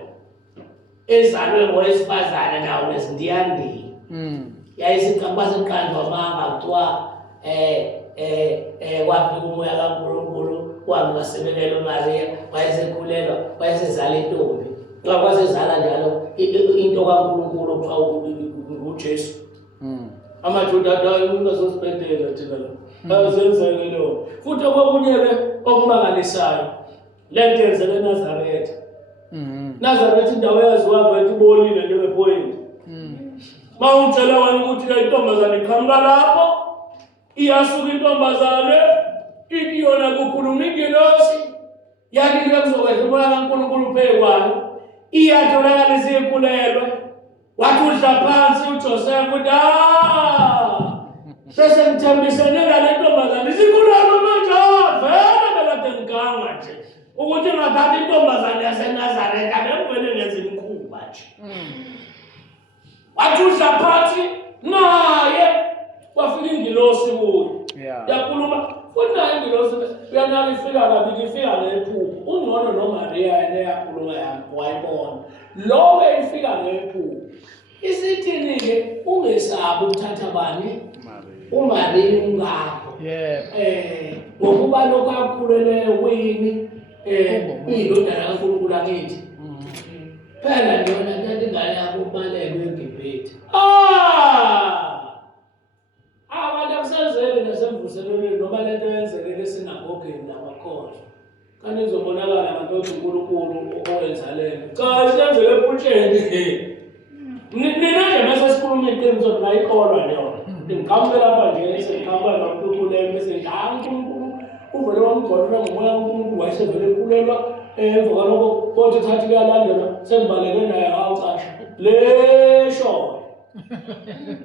ezalwe ngowesifazane nawo nezindiyandini. Yayisiqanjwa manga kuthiwa kwafika umoya kaNkulunkulu wangasebelela uMariya, wayesekhulelwa, wayesezala intombi. Xa kwasezala njalo into kaNkulunkulu okuthiwa uJesu. AmaJuda athi ungazosibhedela thina la, azenzele lo. Futhi okunye-ke okumangalisayo, le nto yenzeke eNazaretha. Nazaretha indawo yaziwa vele ibolile njengephoyinti. Uma utshela wena ukuthi intombazane iqhamuka lapho, iyasuka intombazane, ithi yona kukhuluma ingilosi, yathi ke kuzokwenza umoya kaNkulunkulu phezu kwayo, iyatholakala isikhulelwe. Wathi udla phansi uJoseph uthi bese ngithembisene ngale ntombazane isikhulelwe manje, vele belade ngiganga nje ukuthi ngathatha intombazane yaseNazaretha bengivele ngenza imikhuba nje. Wathi udla phansi naye kwafika ingilosi kuyo, yakhuluma futhi naye ingilosi uyanaka ifika kabili, ifika ngephupho. Ungcono noMariya yena yakhuluma wayibona lo ifika ngephupho. Isithini-ke, ungesabi ukuthatha bani uMariya umkakho, ngokuba lokhu akhulelweyo kuyini, uyindodana kaNkulunkulu akithi. Phela yona kanti ingane yakho ubaleke eGibhithe. Abantu akusenzeki nasemvuselelweni noma lento yenzekele esinagogeni namakhonzo. Kanti izobonakala ngathi uNkulunkulu owenza lento. Cha, isenzele ephutsheni. Nina nje mase sikhuluma iqiniso nayikholwa leyona. Ngikhambe lapha nje sengikhamba noNkulunkulu bese uNkulunkulu uvele wamgcona ngomoya kaNkulunkulu, wayesevele ekhulelwa emva kwalokho kodwa thathi kuyalandela sengibaleke naye awucasha lesho.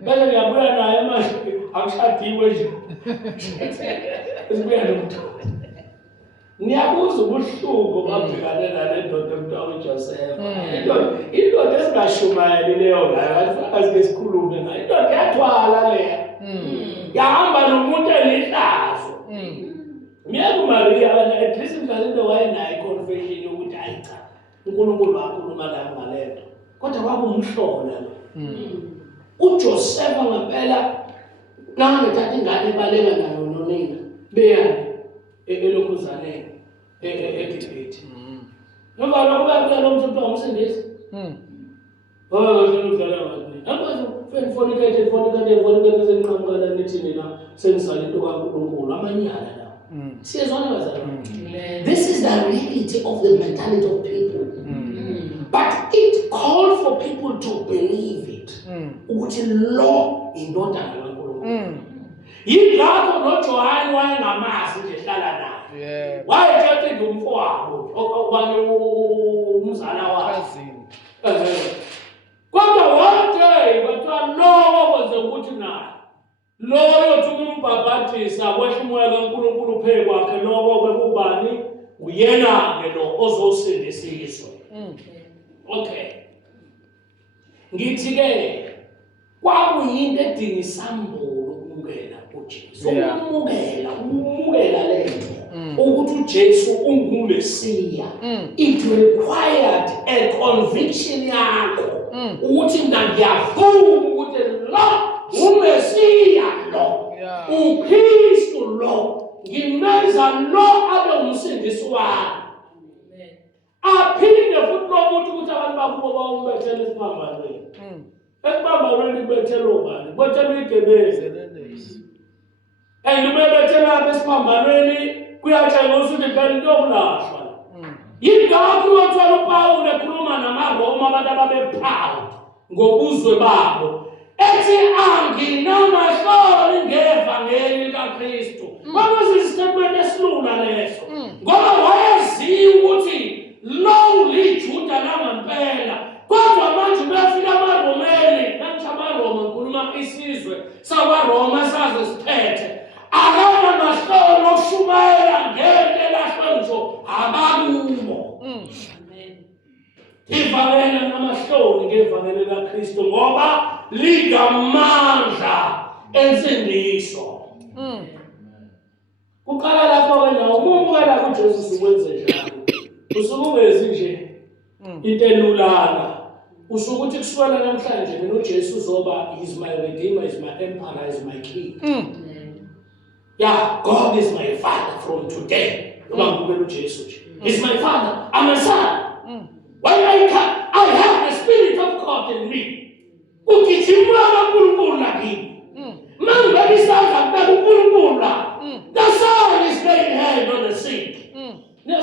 Bese ngiyabuya naye manje akushadiwe nje. Sibuya nomuntu. Niyabuza ubuhlungu babhekane nale ndoda ekuthiwa uJoseph. Indoda esingashumayeli leyo ngayo, ayifakazi ke sikhulume ngayo. Indoda yathwala leya. Yahamba nomuntu elihlayo. Miyeke Maria at least mhlawumbe wayenayo confession yokuthi hayi cha uNkulunkulu wakhuluma nami ngalento kodwa kwakumhlola lo uJoseph ngempela nangethatha ingane ebaleka nayo nonina beyani elokhuzaneni eGibhithe ngoba lokho babuya lo mthetho wamsindisi ngidlala ngathi akwazi ukufonikhete senqhamukana nithini na sengisala into kaNkulunkulu amanyala la siyezwana bazalwane. This is the reality of the mentality of people. But it called for people to believe it. Ukuthi lo indodana kaNkulunkulu. Yingakho noJohane wayengamazi nje ehlala naye. Wayethethe ngumfowabo okubani umzala wakhe. Kodwa one day bathiwa lo waze ukuthi naye loyo thuma umbhabhatisa kwehla umoya kaNkulunkulu phezu kwakhe lokho kwekubani uyena ke lo ozosindisiswa. Okay. Ngithi ke kwakuyinto edinga isambulo ukumukela uJesu. Ukumukela lento ukuthi uJesu ungumesiya. It required a conviction yakho ukuthi ngiyavuma ukuthi lo umesiya lo uKristu lo ngimenza lo abe umsindisi wami. Aphinde futhi lokuthi ukuthi abantu bakubo bawumbethele esiphambanweni. Esiphambanweni kubethela ubani? Kubethela igebezi. And ubethela esiphambanweni kuyatshela ukuthi phela into yokulashwa. Yingakho wathola uPawulu ekhuluma namaRoma abantu ababeproud ngobuzwe babo. Ethi anginamahloni ngevangeli likaKristu. Kwakusisitepeni esilula leso. Ngoba wayeziwa ukuthi lo liJuda langempela. Kodwa manje bafika amaRomeni, kanti amaRoma ngikhuluma isizwe sakwaRoma saze siphethe. Akanamahloni okushumayela ngento elahlonjo abakubo. Ivangeli namahloni ngevangeli likaKristu ngoba ligamandla ensindiso. Kuqala lapho wena umukela kuJesu ukwenze njalo. Usukungezi nje into elulana. Usuke uthi kusukela namhlanje mina uJesu uzoba is my redeemer, is my emperor, is my king. Yeah, God is my father from today. He's my father. I'm a son. When I come, I have the Spirit of God in me. The Son is laying hand on the sick. That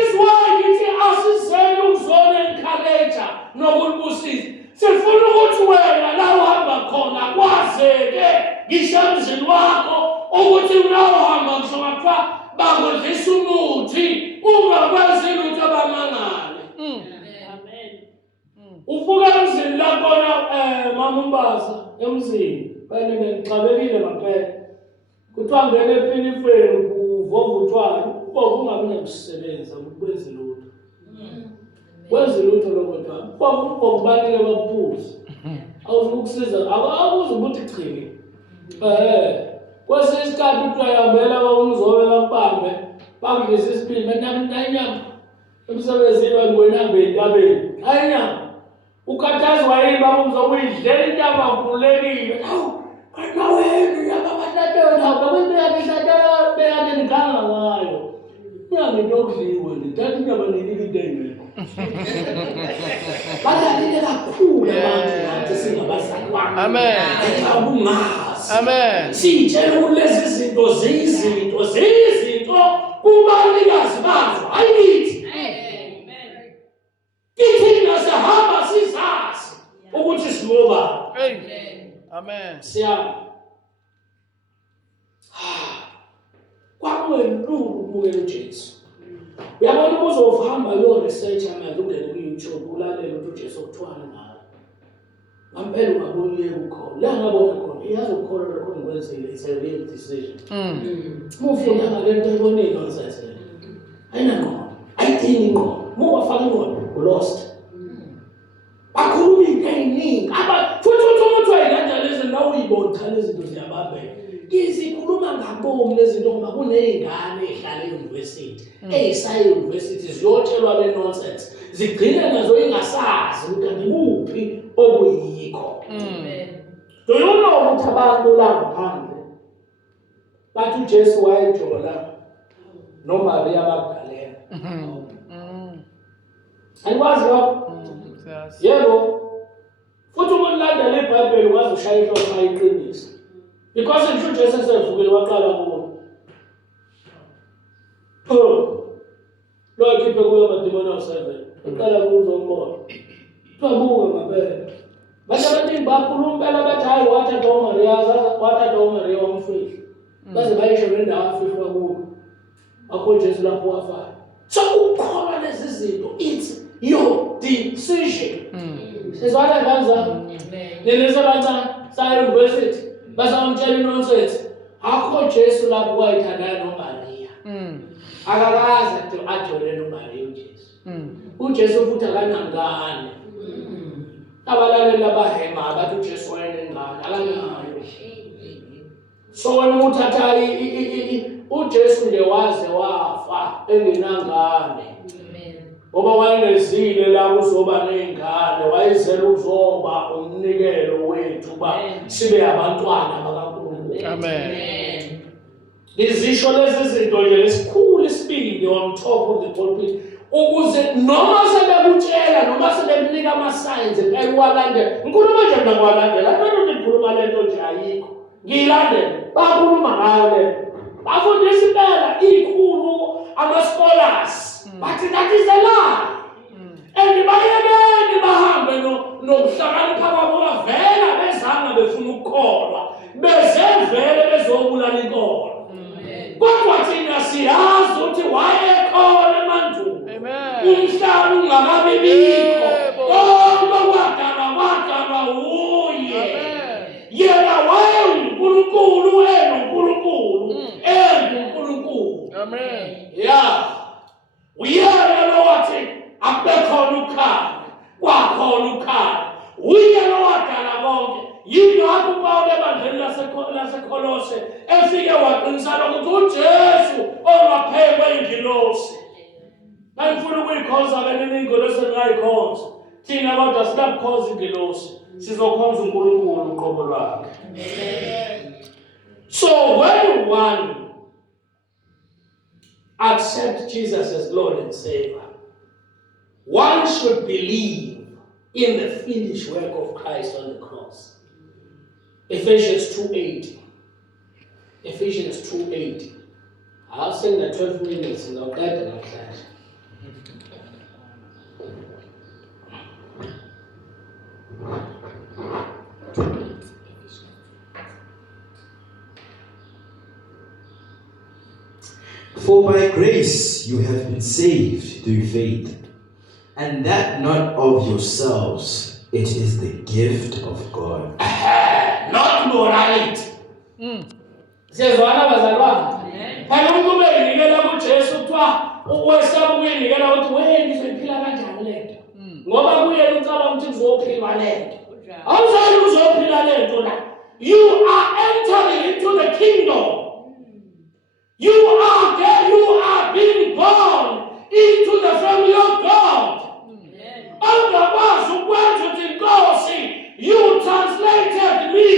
is why you see us saying uzone encourage nokulibusisa. Sifuna ukuthi wena la uhamba khona kwazeke ngishamzini wakho ukuthi unawuhamba ngisho ngapha bangodlisa umuthi ungakwazi ukuthi abamangale. Amen. Ufuka emzini la khona mama umbasa emzini bene ngixabekile maphela. Kuthiwa ngene epinifeni kuvovuthwana ubaba ungabi namsebenza ukwenza lutho. Wenza lutho lokho ubaba ukubaleke babuze. Awuzukusiza akuze ukuthi chike. Kwese isikhathi utayambela bawumzobe bambambe bangise isiphinde nanyama emsebenzini wena entabeni hayinyama ukhathazwa yini bawumzobe uyidlela inyama ngulekile kana wena yababathathe nawo bakuyakhethatha bekade nganga ngayo nyama yokudliwa ndithatha inyama nelikidenge badalile kakhulu abantu nathi singabazali wami amen akungazi amen sitshela kulezi zinto ziyizinto kubalikazi bazo ayithi amen kithi nasahamba sizazi ukuthi siloba amen amen siyama kwakwelulu ukubukela uJesu. Uyabona uzohamba research manje ungene ku-YouTube ulalela ukuthi uJesu ukuthwala ngayo. Ngampela ungabuyela ukhona. La ngabona khona iyazi ukholwa lokho ngikwenzile is a real decision. Mufunda ngalento ebonile onsayisele. Ayinangqondo. Ayidingi ingqondo. Mowafaka ingqondo ulost. Bakhuluma into eyiningi. Futhi umuntu wayilandela lezi ndawo uyibona cha lezi zinto ziyabambela. Ngizikhuluma ngabo university eyisayi-university ziyotshelwa le nonsense zigcine nazo ingasazi ukuthi andikuphi okuyikho. Do you know ukuthi abantu la ngaphandle bathi uJesu wayejola noMaria Magdalena? Ayikwazi lokho? Yebo. Futhi uma ulandela iBhayibheli ukwazi ushaya inhloko ayiqinisa. Because ngisho uJesu esevukile waqala kuwo. Lo ekhiphe kuyo amadimoni awu-7. Uqala kuzo umbona. Twabuka ngempela. Bathi abaningi bakhuluma impela bathi hayi wathatha uMaria wamfihla. Baze bayisho nendawo afihlwa kuyo. Akho Jesu lapho wafana. So ukukholwa lezi zinto, it's your decision. Sizwana kanjani? Nelise bancane sa-university basamtshela inonsense. Akho Jesu lapho wayithandana noMaria. Akakaze ajole noMaria uJesu. uJesu futhi akanangane. Abalaleli abahema abathi uJesu wayenengane akanayo. So wena uthatha uJesu nje waze wafa engenangane. Ngoba wayengezile la kuzoba nengane, wayezela ukuzoba umnikelo wethu ba sibe abantwana bakaNkulunkulu. Amen. Izisho lezi zinto nje lesikhulu isibindi on top of the pulpit ukuze noma sebekutshela noma sebekunika ama-signs ekuwalandela. Ngikhuluma nje mina kwalandela, abantu ngikhuluma lento nje ayikho. Ngiyilandela, bakhuluma ngayo le. Bafundisa impela ikhulu ama-scholars. But that is a lie. And bayekeni bahambe nokuhlakanipha kwabo bavela bezanga befuna ukukholwa. Bezevele bezobulala inkolo. Kodwa thina siyazi ukuthi wayekhona emandulo. Umhlaba ungakabibikho. Konke kwadalwa uye. Yena wayenguNkulunkulu enoNkulunkulu enguNkulunkulu. Amen. Yeah. Uyena lo wathi akubekhona ukhaya, kwakhona ukhaya. Uyena wadala konke. Yingakho uPawulu ebandleni laseKolose efike waqinisa ukuthi uJesu ongaphekwe ingilosi. Angifuna ukuyikhonza ke ingilosi engayikhonza. Thina kodwa singakhonza ingilosi. Sizokhonza uNkulunkulu uqobo lwakhe. So when one accept Jesus as Lord and Savior, one should believe in the finished work of Christ on the cross. Ephesians 2:8. Ephesians 2:8. I'll send the 12 minutes and I'll guide them like that. For by grace you have been saved through faith, and that not of yourselves, it is the gift of God. Not morality. Siyazwana bazalwane. Phela umuntu ubeyinikela kuJesu kuthiwa ukwesaba ukuyinikela ukuthi wena ngizophila kanjani lento. Ngoba kuyena ucaba ukuthi kuzophilwa lento. Awuzali uzophila lento la. You are entering into the kingdom. You are being born into the family of God. Angakwazi ukwenza ukuthi Nkosi, you translated me.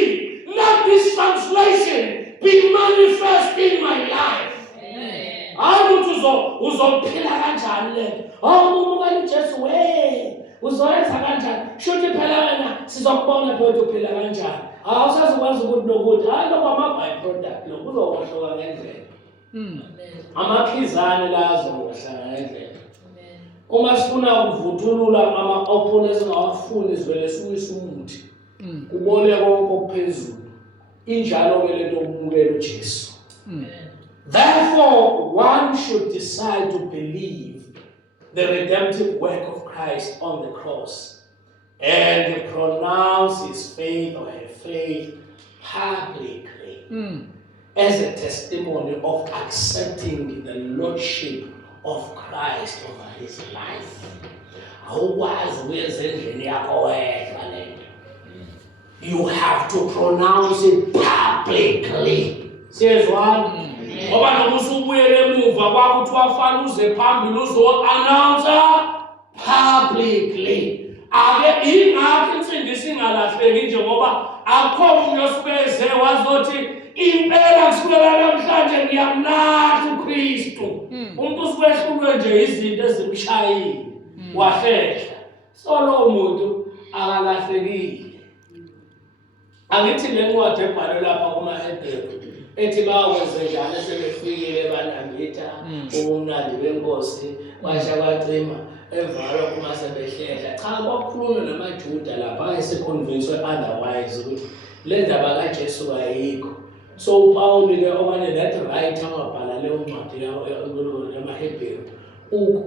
Let this translation be manifest in my life. Hayi ukuthi uzophila kanjani lento. Uma uJesu uzoyenza kanjani? Shuthi phela wena sizokubona phela uphila kanjani. Awusazokwazi ukuthi nokuthi hayi lokho ama-byproduct lokho uzokwahluka ngendlela. Amakhizane la azohlala ngendlela. Uma sifuna ukuvuthulula ama-option esingawafuni sivele siwise umuthi. Kubone konke okuphezulu. Injalo ke lento ukumukela uJesu. Therefore, one should decide to believe the redemptive work of Christ on the cross and pronounce his faith or her faith publicly as a testimony of accepting the lordship of Christ over his life. You have to pronounce it publicly. Says one. Ngoba noma usubuyele emuva kwakho uthi wafana uze phambili uzo-announce publicly. Ake ingakho insindiso ingalahleki njengoba akho umuntu osubeze wazothi impela kusukela namhlanje ngiyamnatha uKristu. Umuntu usubehlulwe nje izinto ezimshayile wahlehla. So lo muntu akalahlekile. Angithi le ncwadi ebhalwe lapha kumaHebheru ethi bawenze njalo sebefikile banambitha ubumnandi benkosi washa kwacima emvalo kuma sebehlehla. Cha kwakhulunywa namaJuda lapha ayeseconvinced otherwise ukuthi le ndaba kaJesu ayikho. So uPaul ke okanye that writer wabhala le ncwadi yamaHebheru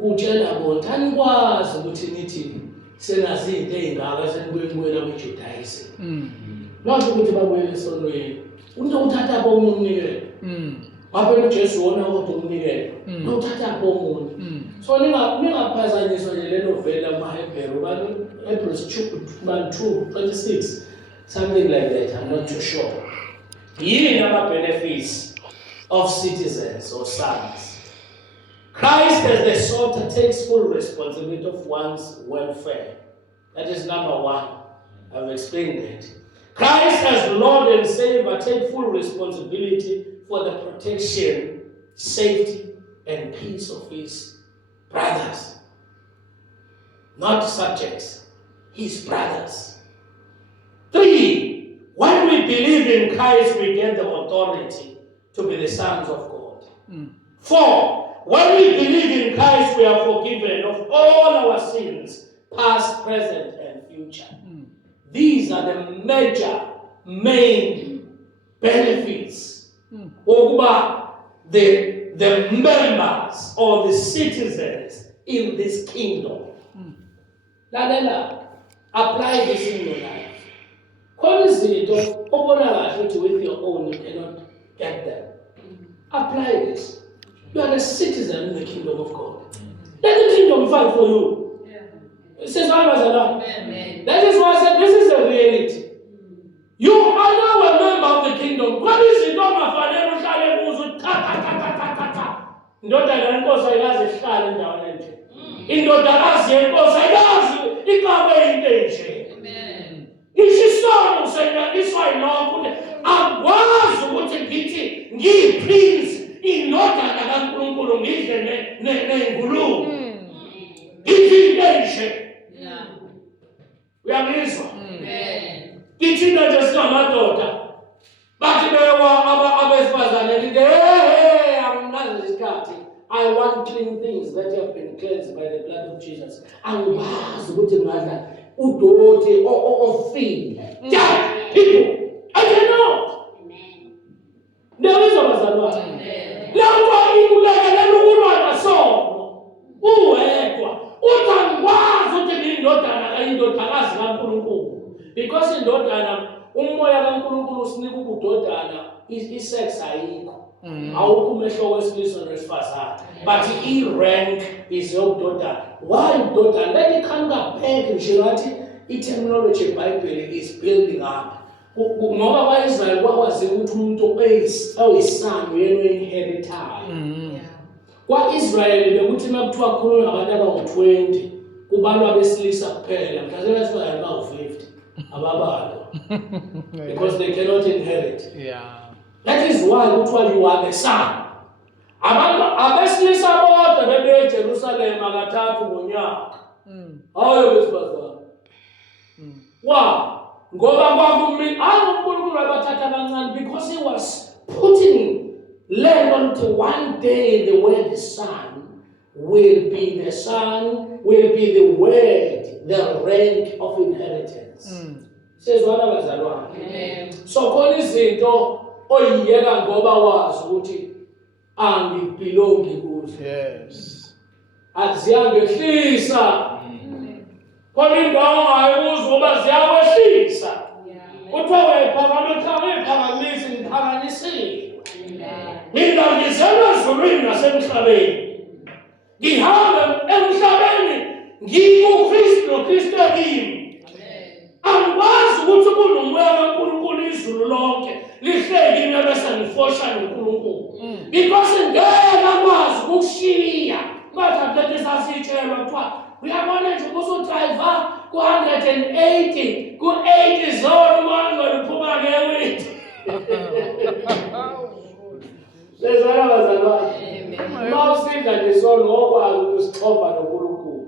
utshela bona anikwazi ukuthi nithi senazi izinto ezingaka senibuyela kwiJudaism. Lokho ukuthi babuyele esonweni. Umuntu uthatha bomnikelo. Waphela uJesu wona kodwa umnikelo. Uthatha bomuntu. So ningaphazanyiswa nje le novela yamaHebheru kanti Hebrews 2:26 something like that, I'm not too sure. Yini ama benefits of citizens or sons? Christ as the soldier takes full responsibility of one's welfare. That is number one. I've explained that. Christ as Lord and Savior takes full responsibility for the protection, safety, and peace of his brothers. Not subjects, his brothers. 3, when we believe in Christ, we get the authority to be the sons of God. 4, when we believe in Christ, we are forgiven of all our sins, past, present, and future. These are the main benefits of the members or the citizens in this kingdom. Lalela, apply this in your life. With your own, you cannot get them. Apply this. You are a citizen in the kingdom of God. Let the kingdom fight for you. It says, Amen. That is why I said this is a reality. You are now a member of the kingdom. What is it? Uyamizwa? Kithi nje singamadoda bathi bewa abesifazane lithi anginazi isikhathi. I want clean things that have been cleansed by the blood of Jesus. Angibazi ukuthi ngadla udoti ofile. People, I cannot. Ndiyabizwa bazalwane. Lapho ikulekela ukulwana sono. Uwedwa. Utangwazi ukuthi indodana kayindodakazi kaNkulunkulu. Because indodana umoya kaNkulunkulu usinika ubudodana isex ayikho. Awukho umehlo wesilisa nesifazane. But i-rank is yobudodana. Why udodana? Let ikhanga pheke nje ngathi i-terminology eBhayibheli is building up. Ngoba kwaIsrael kwakwazi ukuthi umuntu oyisani uyena oinheritayo. KwaIsrael bekuthi makuthiwa khuluma abantu abangu-20 kubalwa besilisa kuphela mhlawumbe besifazane bawu-50 ababalwa because they cannot inherit. That is why kuthiwa you are the son. Abantu abesilisa bodwa bebe eJerusalem kathathu ngonyaka. Hayi besifazane. Why? Ngoba kwakumina uNkulunkulu wabathatha abancane because he was putting land until one day the word son will be the son, will be the word, the rank of inheritance. Says what abazalwane. So khona izinto oyiyeka ngoba wazi ukuthi angibelongi kuzo. Yes. Aziyangehlisa. Khona indawo ngayibuza ngoba ziyawehlisa. Kuthiwa wephakamisa ngiphakanyisile. Mina ngizelwe ezulwini nasemhlabeni. Ngihamba emhlabeni ngiyuKristu noKristu kimi. Angikwazi ukuthi kunomoya kaNkulunkulu izulu lonke lihleki mina bese ngifosha noNkulunkulu. Because ngeke akwazi ukushiya bathathe sasitshelwa kuthiwa uyabona nje kuzodrayiva ku-180 ku-80 zone kwangoluphuma ngewithi. Sezwana bazalwane, uma usidla nje sona ngokwazi ukusixova noNkulunkulu.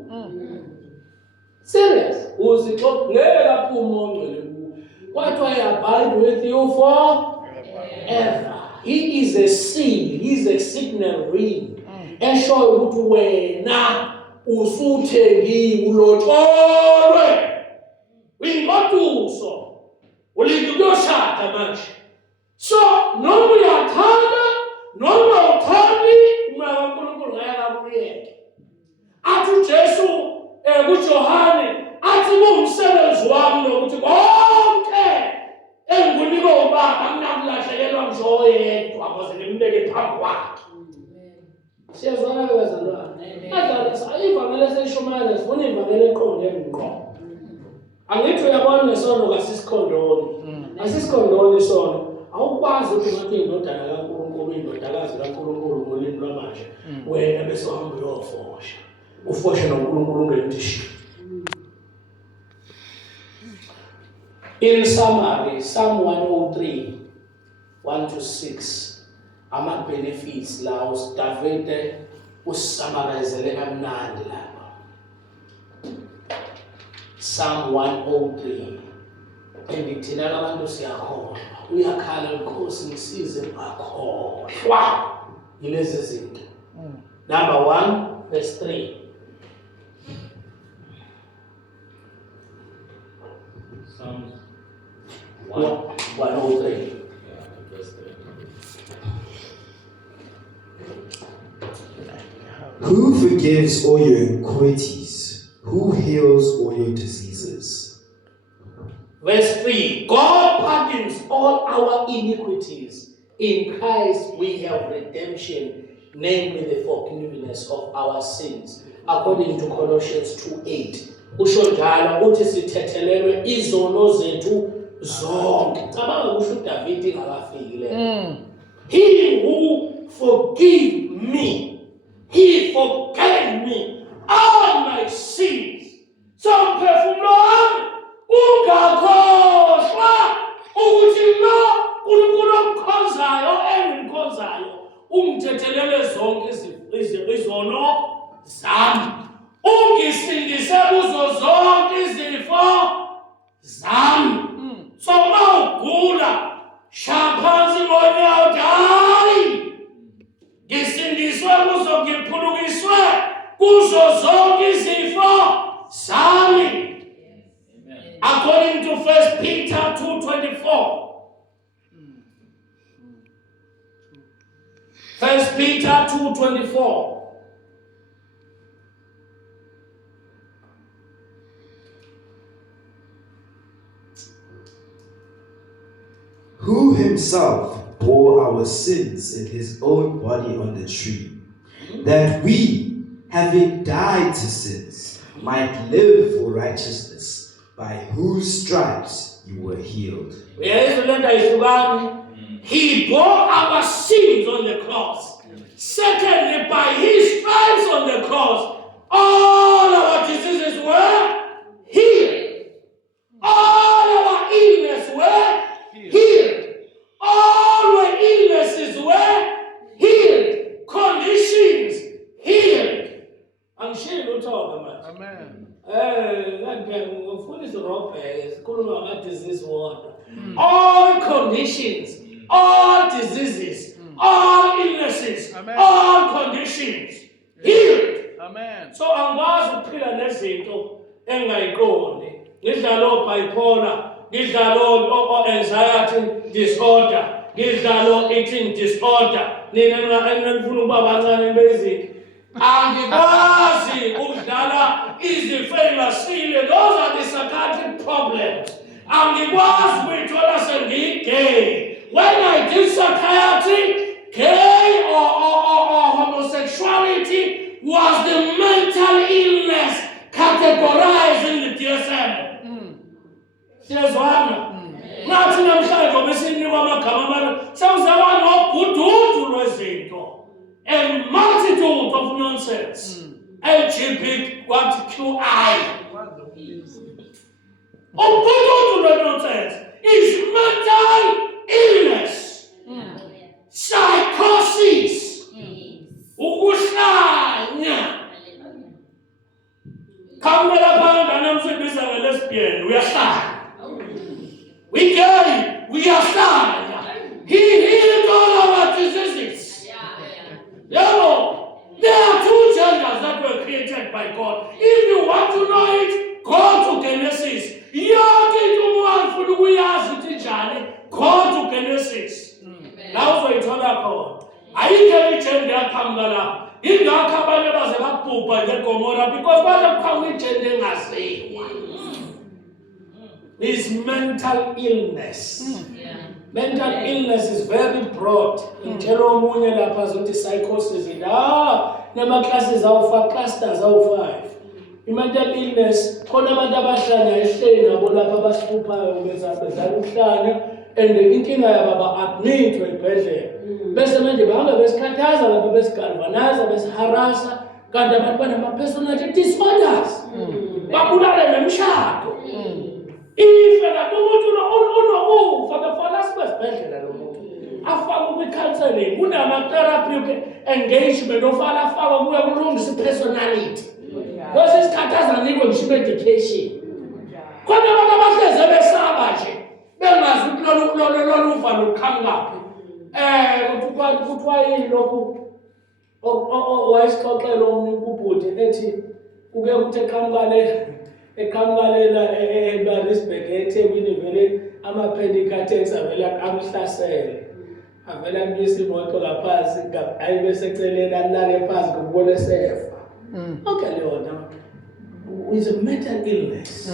Serious, uzixova ngeke aphume ongcwele kuwo. Kwathiwa he abide with you forever. He is a seal, he is a signal ring. Eshoyo ukuthi wena usuthengiwe ulotsholwe uyingoduso ulinda ukuyoshada manje. So noma uyathanda noma uthandi umoya kaNkulunkulu ngeke akuyeke. Athi uJesu kuJohane athi kuwumsebenzi wami nokuthi konke engikunika uBaba akunakulahlekelwa nje oyedwa ukuze ngimbeke phambi kwakhe. Siyazwana bazalwane. Adala ivangeli esishumayela sifuna ivangeli eqonde ngqo. Angithi uyabona nesono kasisikhondoni. Asisikhondoni isono. Awukwazi ukuthi ngathi indodana kaNkulunkulu indodakazi kaNkulunkulu ngolimi lwamanje. Wena bese uhamba uyofosha. Ufoshe noNkulunkulu ungenithi. In summary, Psalm 103, 1-6. Ama-benefits la uDavide usamarizele kamnandi lapha. Psalm 103. Engithina abantu siyakholwa. Uyakhala Nkosi ngisize ngakholwa. Yilezi zinto. Number 1, verse 3. Psalm 103. verse 3. Who forgives all your iniquities? Who heals all your diseases? Verse 3. God pardons all our iniquities. In Christ we have redemption, namely the forgiveness of our sins. According to Colossians 2:8. Usho njalo uthi sithethelelwe izono zethu zonke. Cabanga kusho uDavide ngakafikile. He who forgive me, he forgave me all my sins. So mphefumulo wami ungakhohlwa ukuthi lo uNkulunkulu omkhonzayo engimkhonzayo ungithethelele zonke izono zami. Ungisindise kuzo zonke izifo zami. So uma ugula shaphansi ngonyawo hayi ngisindiswe kuzo ngiphulukiswe kuzo zonke izifo zami. According to 1 Peter 2:24. 1 Peter 2:24. Who himself bore our sins in his own body on the tree, that we, having died to sins, might live for righteousness, by whose stripes you were healed. He bore our sins on the cross. Secondly, by his stripes on the cross, all our diseases were healed. All our illnesses were healed. All our illnesses were healed. Conditions healed. I'm sure you talk about it. Amen. Disease water. All conditions, all diseases, all illnesses, Amen. all conditions healed. Amen. So angikwazi ukuphila nezinto engayiqondi. Ngidla lo bipolar, ngidla lo anxiety disorder, ngidla lo eating disorder. Nina enifuna ukuba bancane basic. Angikwazi ukudlala izifo engasile. Those are the psychiatric problems. Angikwazi ukuyithola sengiyi-gay. When I did psychiatry, gay or homosexuality was the mental illness categorized in the DSM. Siyazwana? Nathi namhlanje besinikwa amagama amane. Sewuzaba nobhududu lwezinto. nonsense. LGBTQI. Nonsense is mental illness, psychosis, ukuhlanya. Kamela banga namsebenzisa lesbian, uyahlanya. We gay, we are hlanya. He healed all our diseases. There are two genders that were created by God. If you want to know it, go to Genesis. Go to Genesis. Now for eternal God. I can change their Kangala. If you are Kabbalah as a Pupa, the Gomorrah, because what I'm coming changing as is mental illness. Mental illness is very broad. In Jeromunya, the person psychosis. Number classes are 5, clusters are 5. Mental illness, and the thinking about admit to a pleasure. Best manje bahamba besikhathaza lapha besigalvaniza besiharasa kanti abantu banama personality disorders. Babulala nemishado. Ife la umuntu unokufa befana sibesibhedlela lo muntu. Afaka kwi-counseling, kunama therapeutic engagement ofala afaka kuya kulungisa personality. Bese isikhathaza nikwe ngisho medication. Kodwa abantu abahleze besaba nje. Bengazi ukuthi lolu uva lukhangaphi. Kuthiwa yini lokhu wayesixoxela omunye ubhuti ethi kuke kuthi eqhamukalela eBarisburg eThekwini vele ama-panic-attacks avela amhlasele. Avela kubisa imoto ngaphansi ayi bese eceleni alale phansi ngokubona esefa. Okay, Lord. It's a mental illness.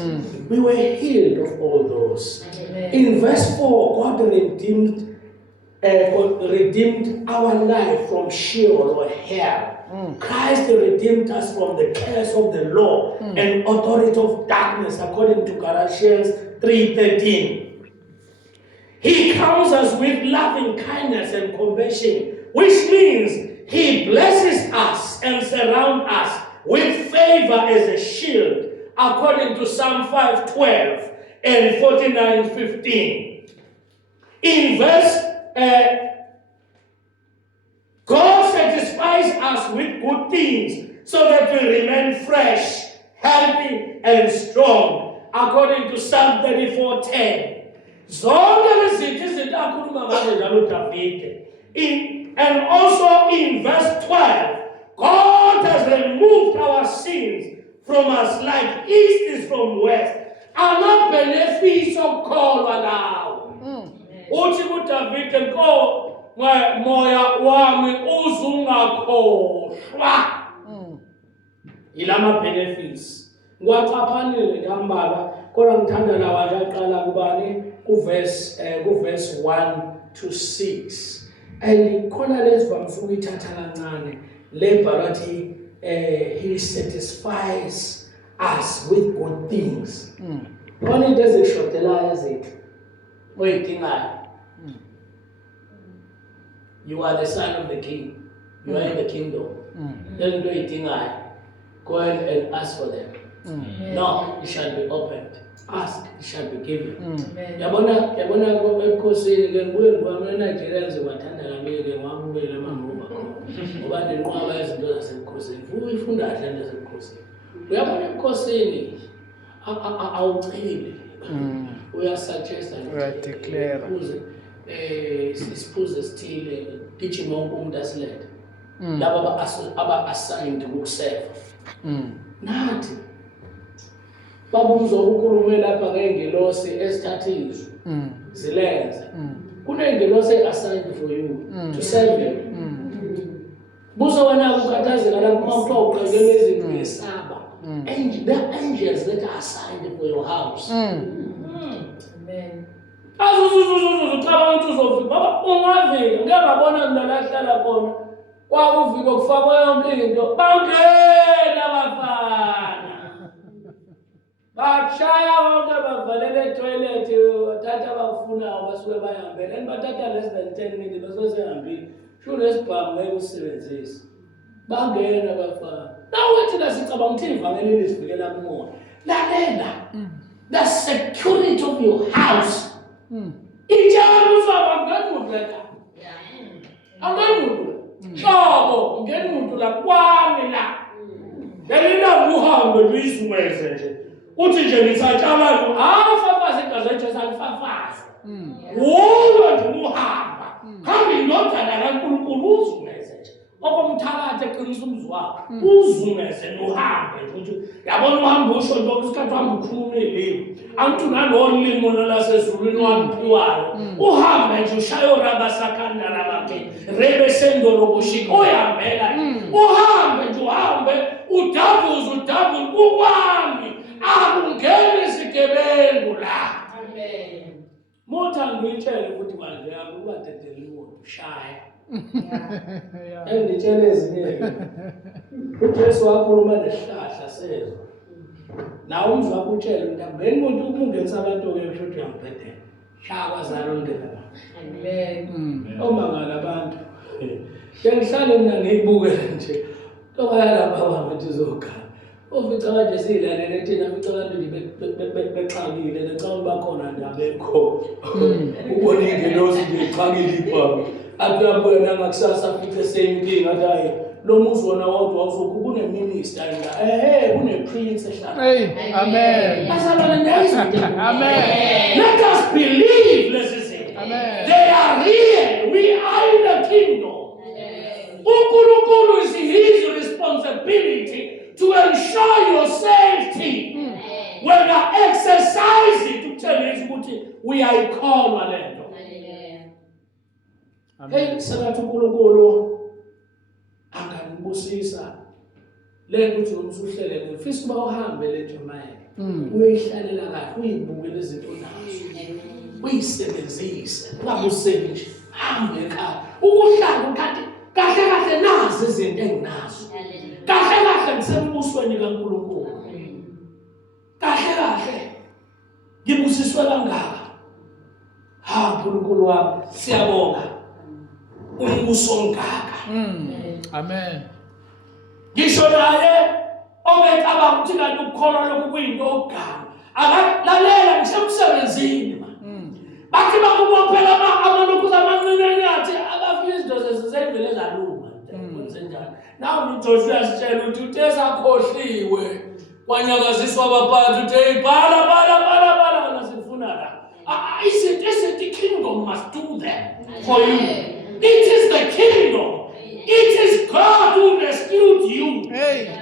We were healed of all those. In verse 4, God redeemed our life from Sheol or hell. Christ redeemed us from the curse of the law and authority of darkness, according to Galatians 3:13. He crowns us with loving kindness and compassion, which means He blesses us and surrounds us with favor as a shield, according to Psalm 5:12 and 49:15. In verse, God satisfies us with good things so that we remain fresh, healthy, and strong, according to Psalm 34:10. And also in verse 12, God has removed our sins from us like east is from west. Our benefits of call now. Uthi kuDavide ko moya wami uzungakhohlwa. Ilama benefits. Ngiwachaphanile ngambala kodwa ngithanda lawa aqala kubani ku-verse 1 to 6. And khona lesivamisa ukuyithatha kancane lebhala athi He satisfies us with good things. Khona into ezishotelayo ezethu oyidingayo. You are the son of the king. You are in the kingdom. Then into oyidingayo. Go ahead and ask for them. Knock, it shall be opened. Ask, it shall be given. Yabona ebukhosini ke ngibuye ngibona eNigeria ngizobathanda kamile ke ngwabukela amangoma khona. Ngoba nenqwaba izinto zasebukhosini. Ufunda kahle into zasebukhosini. Uyabona ebukhosini awuchili. Uyasuggesta Uyadeclare. Siphuze sithile gijima wonke umuntu asilethe. Laba aba-assigned ukuserve. Nathi babuzwa uNkulunkulu lapha ngengelosi esithatha izwi zilenze. Kunengelosi assigned for you to serve you. Buzo wena ukhathazeka lapho mawuthiwa uqhekele izinto ngesaba. The angels that are assigned for your house. Amen. Ucabanga ukuthi uzofika baba ungavika ngeke ngabona nalahlala khona kwakuvika kufakwa yonke into bangena abafana bashaya wonke bavalele etoilet bathatha abafunayo basuke bayihambele and bathatha less than 10 minutes basosehambile sho lesibhamu ngeke usebenzise bangena bafana. Nawe thina sicabanga ukuthi ivangeli lisivikela kumoya. Lalela. The security of your house. Ijalo uzaba ngemuntu la. Angemuntu. Hlobo ngemuntu la kwami la. Yalina uhambe luyisumeze nje. Uthi nje ngisatshala lo afafaze igazethe salifafaza. Wona nje uhamba. Hamba indodana kaNkulunkulu uzumeze nje. Okomthakathe eqinisa umzi wakho. Uzumeze nohambe nje. Yabona uhamba usho lokho isikhathi uhamba ukhuluma ilimi. Antu nalolimo lasezulwini waphiwayo. Uhambe nje ushayo rabasakanda rabake. Rebe sendoro kushika oyambela. Uhambe nje uhambe udabuze kukwami. Akungene isigebengu la. Amen. Motha ngitshele ukuthi manje yami ubatetele imoto ushaya. Engitshele ezinye. uJesu wakhuluma nesihlahla sezwe. Na umzi wakho utshele ntambeni umuntu ukungenisa abantu ke kusho ukuthi uyambhedela. Shaya kwazalo ndela. Amen. Omangala abantu. Ngihlale mina ngiyibukele nje. Tobayala baba manje zokhala. Ufica manje siyilalele thina fica abantu bexakile necala bakhona ndabekho. Ubone ingelosi nje ixakile ibaba. Athi uyabuya nangakusasa fica seyinkinga athi hayi lo muzi wona wodwa uzokuba kuneminister la. Kune prince ehlala. Amen. Amen. Let us believe, let's say. Amen. They are real. We are in the kingdom. Unkulunkulu is his responsibility to ensure your safety. When you exercise it, to tell you we are called Malendo. Hey, Sanatu Kulukulu, Anganibusisa, let me to Sushele, the first of all, humble let your mind. We shall like we move as it was. We said this, Namu humble car. Who shall cut it? Kahle nazi izinto enginazo. Kahle ngisebusweni kaNkulunkulu. Kahle ngibusiswe kangaka. Nkulunkulu wami siyabonga. Umbuso ongaka. Amen. Ngisho naye ongecabanga ukuthi kanti ukukholwa lokhu kuyinto ogama. Akalalela ngisemsebenzini ma. Bathi bakubophela amalokhu amancane nyathi abafika izinto zezivele ezalunga. Kwenze njalo. Nawe uJoshua sitshela ukuthi utesakhohliwe kwanyakaziswa abaphathi uthe bhala wena sifuna la. Is the kingdom must do that for you. It is the kingdom. It is God who rescued you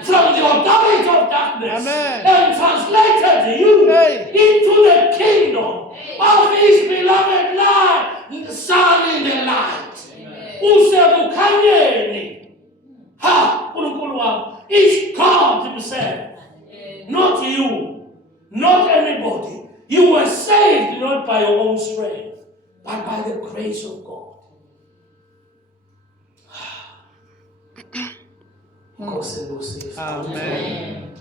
from the authority of darkness and translated you into the kingdom of his beloved light, the sun in the light. Usebukanyeni. Nkulunkulu wami. It's God himself. Not you. Not anybody. You were saved not by your own strength, but by the grace of God. Amen.